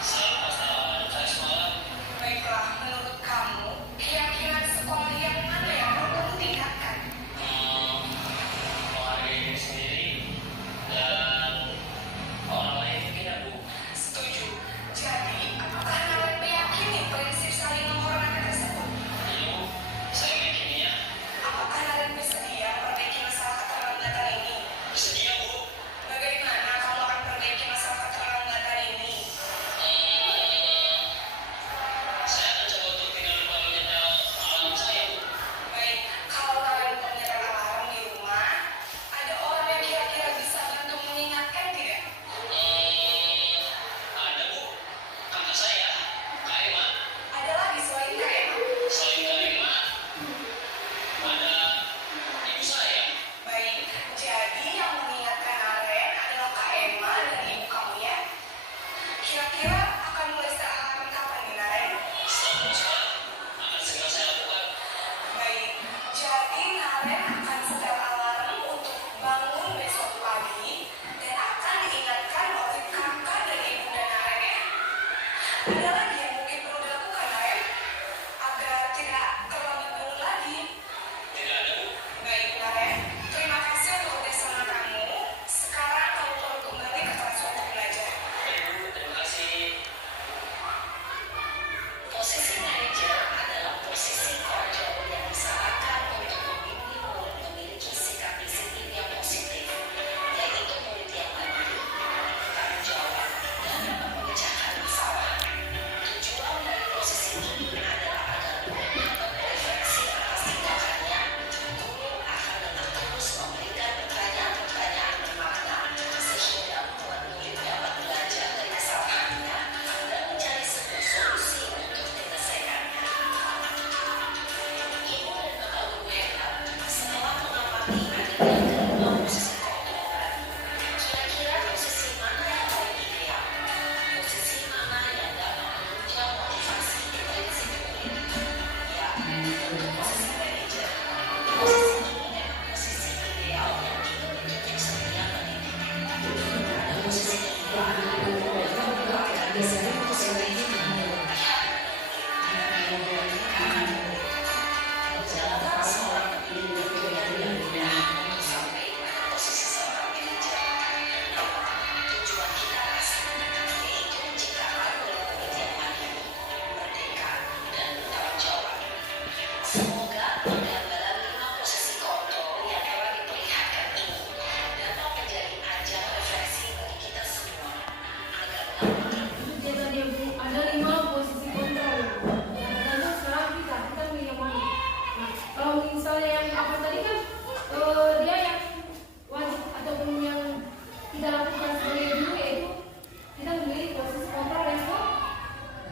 Saya lupa sarapan saya semalam. Baiklah, menurut kamu, keyakinan sekolah yang mana yang perlu kamu tingkatkan? Menghargai diri sendiri dan orang lain mungkin, Bu. Setuju. Jadi, apakah Raren meyakini prinsip saling menghormati tersebut? Iya, Bu. Saya meyakininya. Apakah Raren bersedia memperbaiki masalah keterlambatan ini? Bersedia, Bu. Bagaimana kamu akan perbaiki masalah keterlambatan ini? Saya akan coba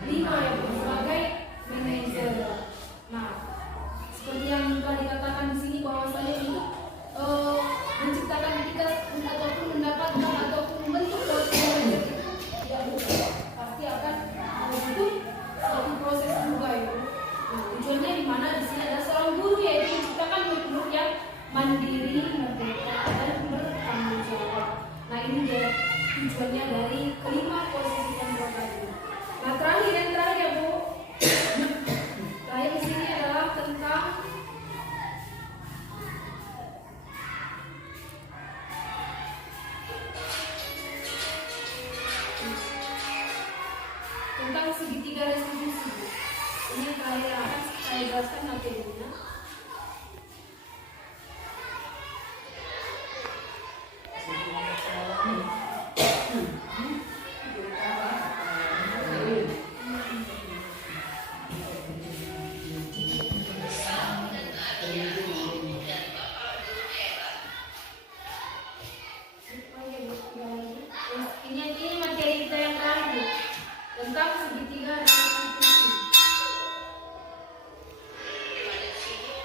5 ya Bu, sebagai manajer. Nah, seperti yang telah dikatakan di sini bahwasanya untuk menciptakan kita ataupun mendapatkan ataupun membentuk manajer itu tidak mudah, pasti akan membentuk suatu proses juga ya. Nah, tujuannya di mana di sini ada seorang guru yaitu menciptakan murid yang mandiri, merdeka dan bertanggung jawab. Nah, ini dia tujuannya dari kelima posisi kontrol tadi. Nah, terakhir ya Bu. Terakhir di sini adalah tentang segitiga restitusi. Ini terakhir akan saya jelaskan materinya. Ini materi kita yang terakhir tentang segitiga restitusi. Pada video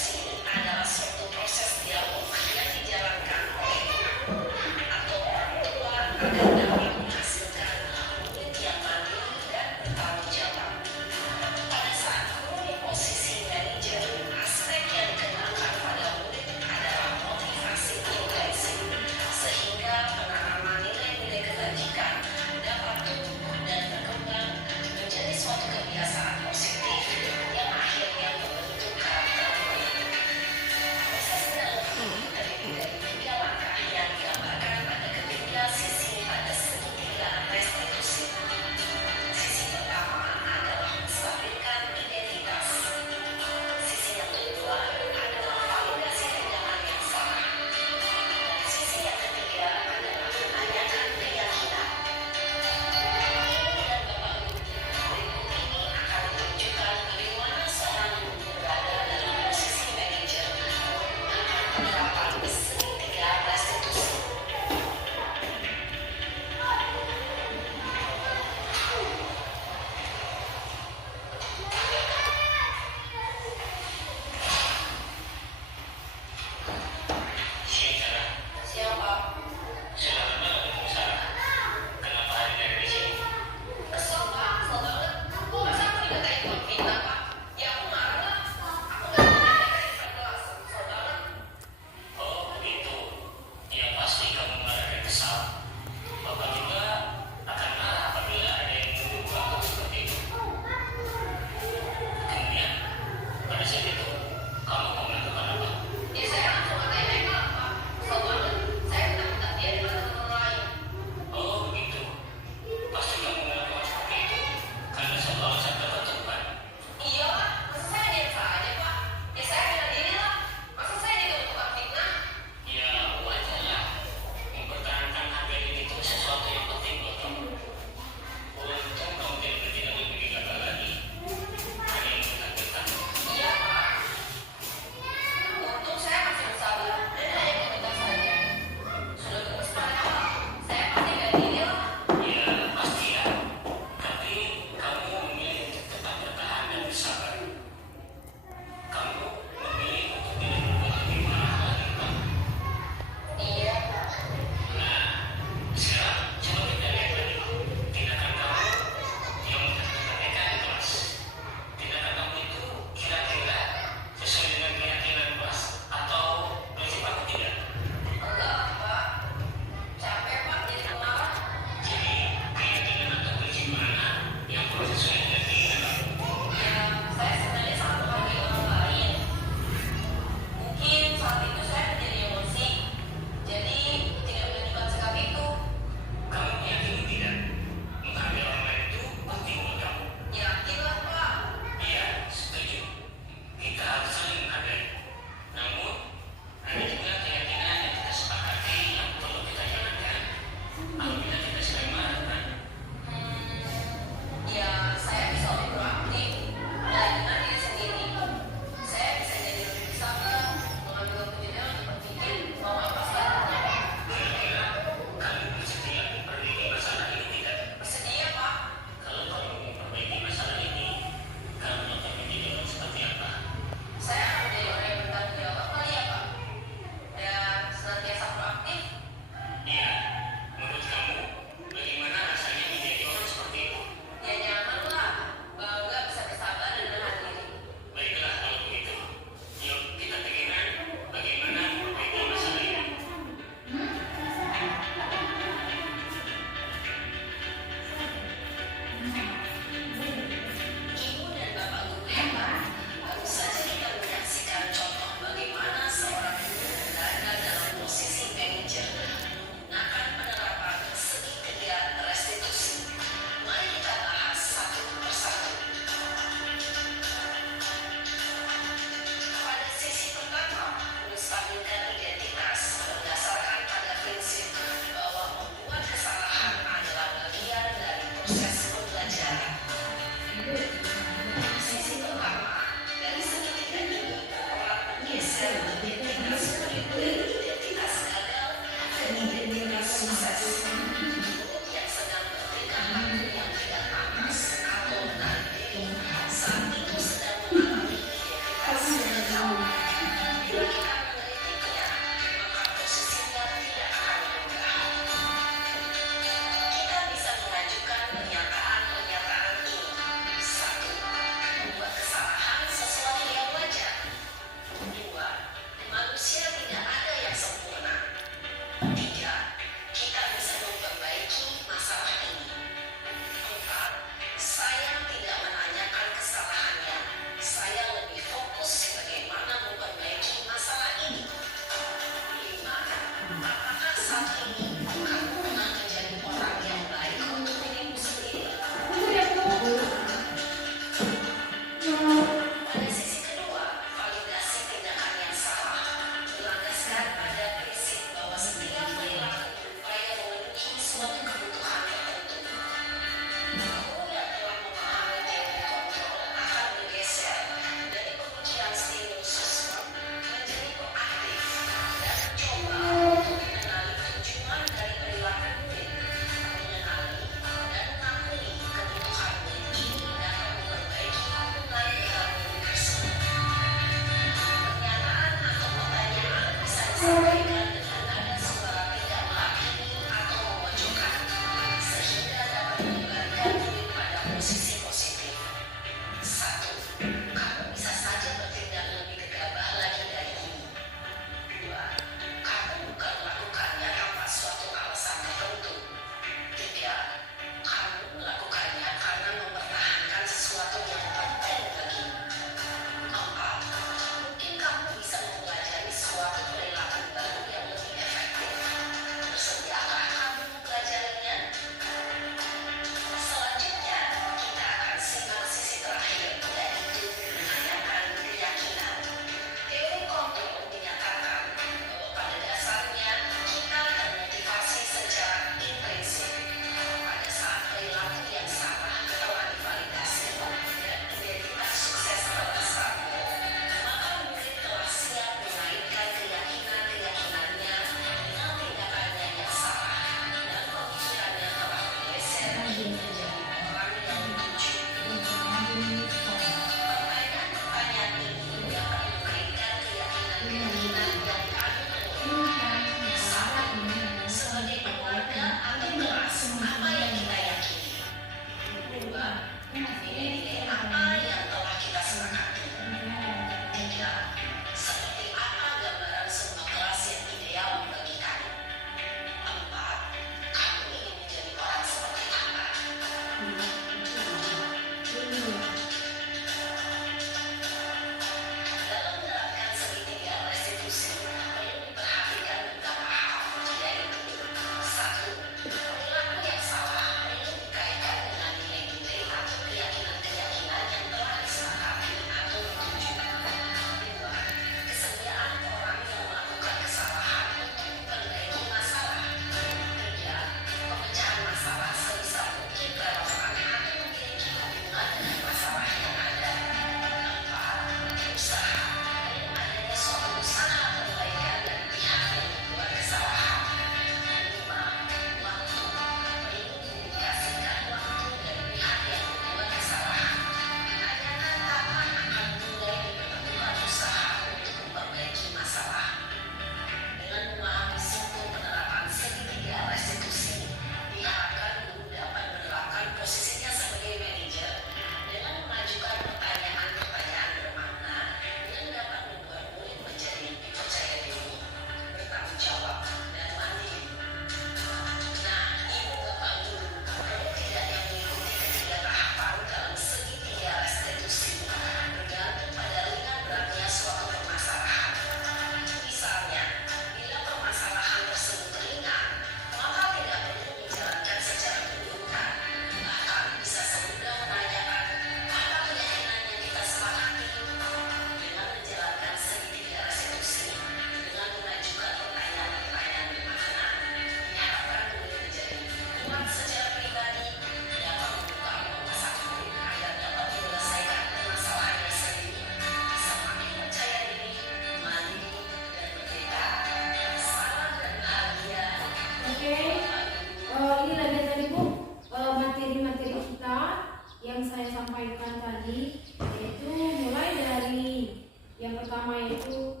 tadi, yaitu mulai dari yang pertama yaitu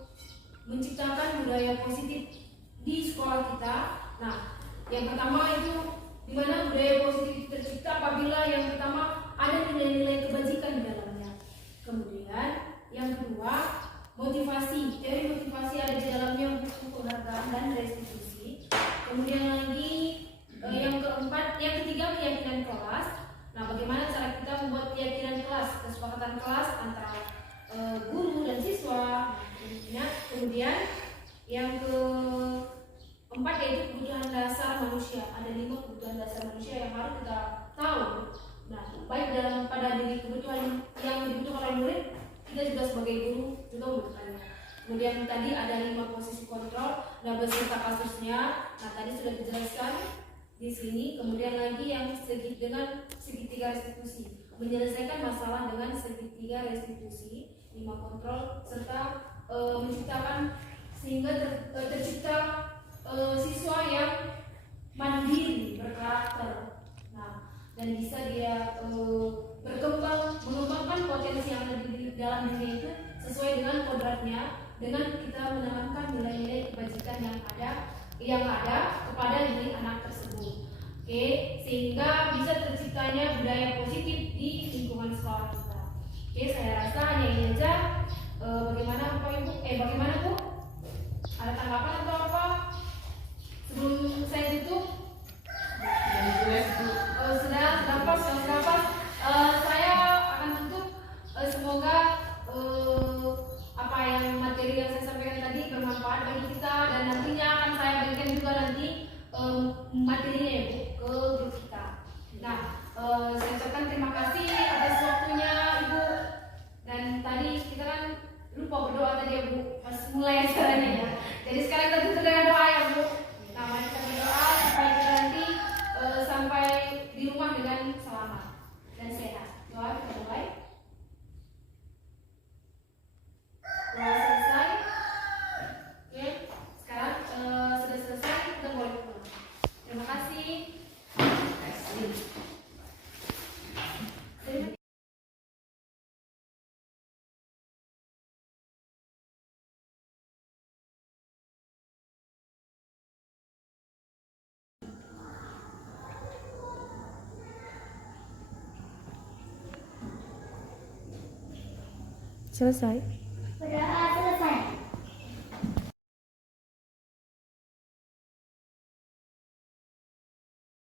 menciptakan budaya positif di sekolah kita. Nah, yang pertama itu di mana budaya positif tercipta apabila yang pertama ada nilai-nilai kebajikan di dalamnya. Kemudian yang kedua, motivasi. Dari motivasi ada di dalamnya buku penghargaan dan restitusi. Kemudian lagi yang keempat, yang ketiga keyakinan kelas. Nah, bagaimana cara kita membuat keyakinan kelas, kesepakatan kelas antara guru dan siswa. Kemudian yang keempat yaitu kebutuhan dasar manusia. Ada 5 kebutuhan dasar manusia yang harus kita tahu. Nah, baik dalam pada diri kebutuhan yang dibutuhkan oleh murid, kita juga sebagai guru juga membutuhkannya. Kemudian tadi ada 5 posisi kontrol, nah beserta kasusnya. Nah, tadi sudah dijelaskan di sini. Kemudian lagi yang dengan segitiga restitusi, menyelesaikan masalah dengan segitiga restitusi, 5 kontrol serta menciptakan sehingga tercipta siswa yang mandiri, berkarakter. Nah, dan bisa dia mengembangkan potensi yang ada di dalam diri itu sesuai dengan kodratnya, dengan kita menanamkan nilai-nilai kebajikan yang ada kepada diri anak tersebut. Oke, sehingga bisa terciptanya budaya positif di lingkungan sekolah kita. Oke, saya rasa hanya ini aja. Bagaimana Bapak Ibu? Bagaimana Bu? Ada tanggapan atau apa? Sebelum saya tutup? Sudah pas. Saya akan tutup. Semoga apa yang materi yang saya sampaikan tadi bermanfaat bagi kita, dan nantinya akan saya berikan juga nanti materinya ya Bu ke grup kita. Nah, saya ucapkan terima kasih atas waktunya Ibu. Dan tadi kita kan lupa berdoa tadi ya Bu pas mulai acaranya ya. Jadi sekarang kita tutup dengan doa ya Bu. Nah, mari kita berdoa supaya kita nanti sampai di rumah dengan selamat dan sehat. Doa kita mulai. Doa selesai. Oke, sekarang sudah selesai, kita boleh pulang. Terima kasih. Selesai.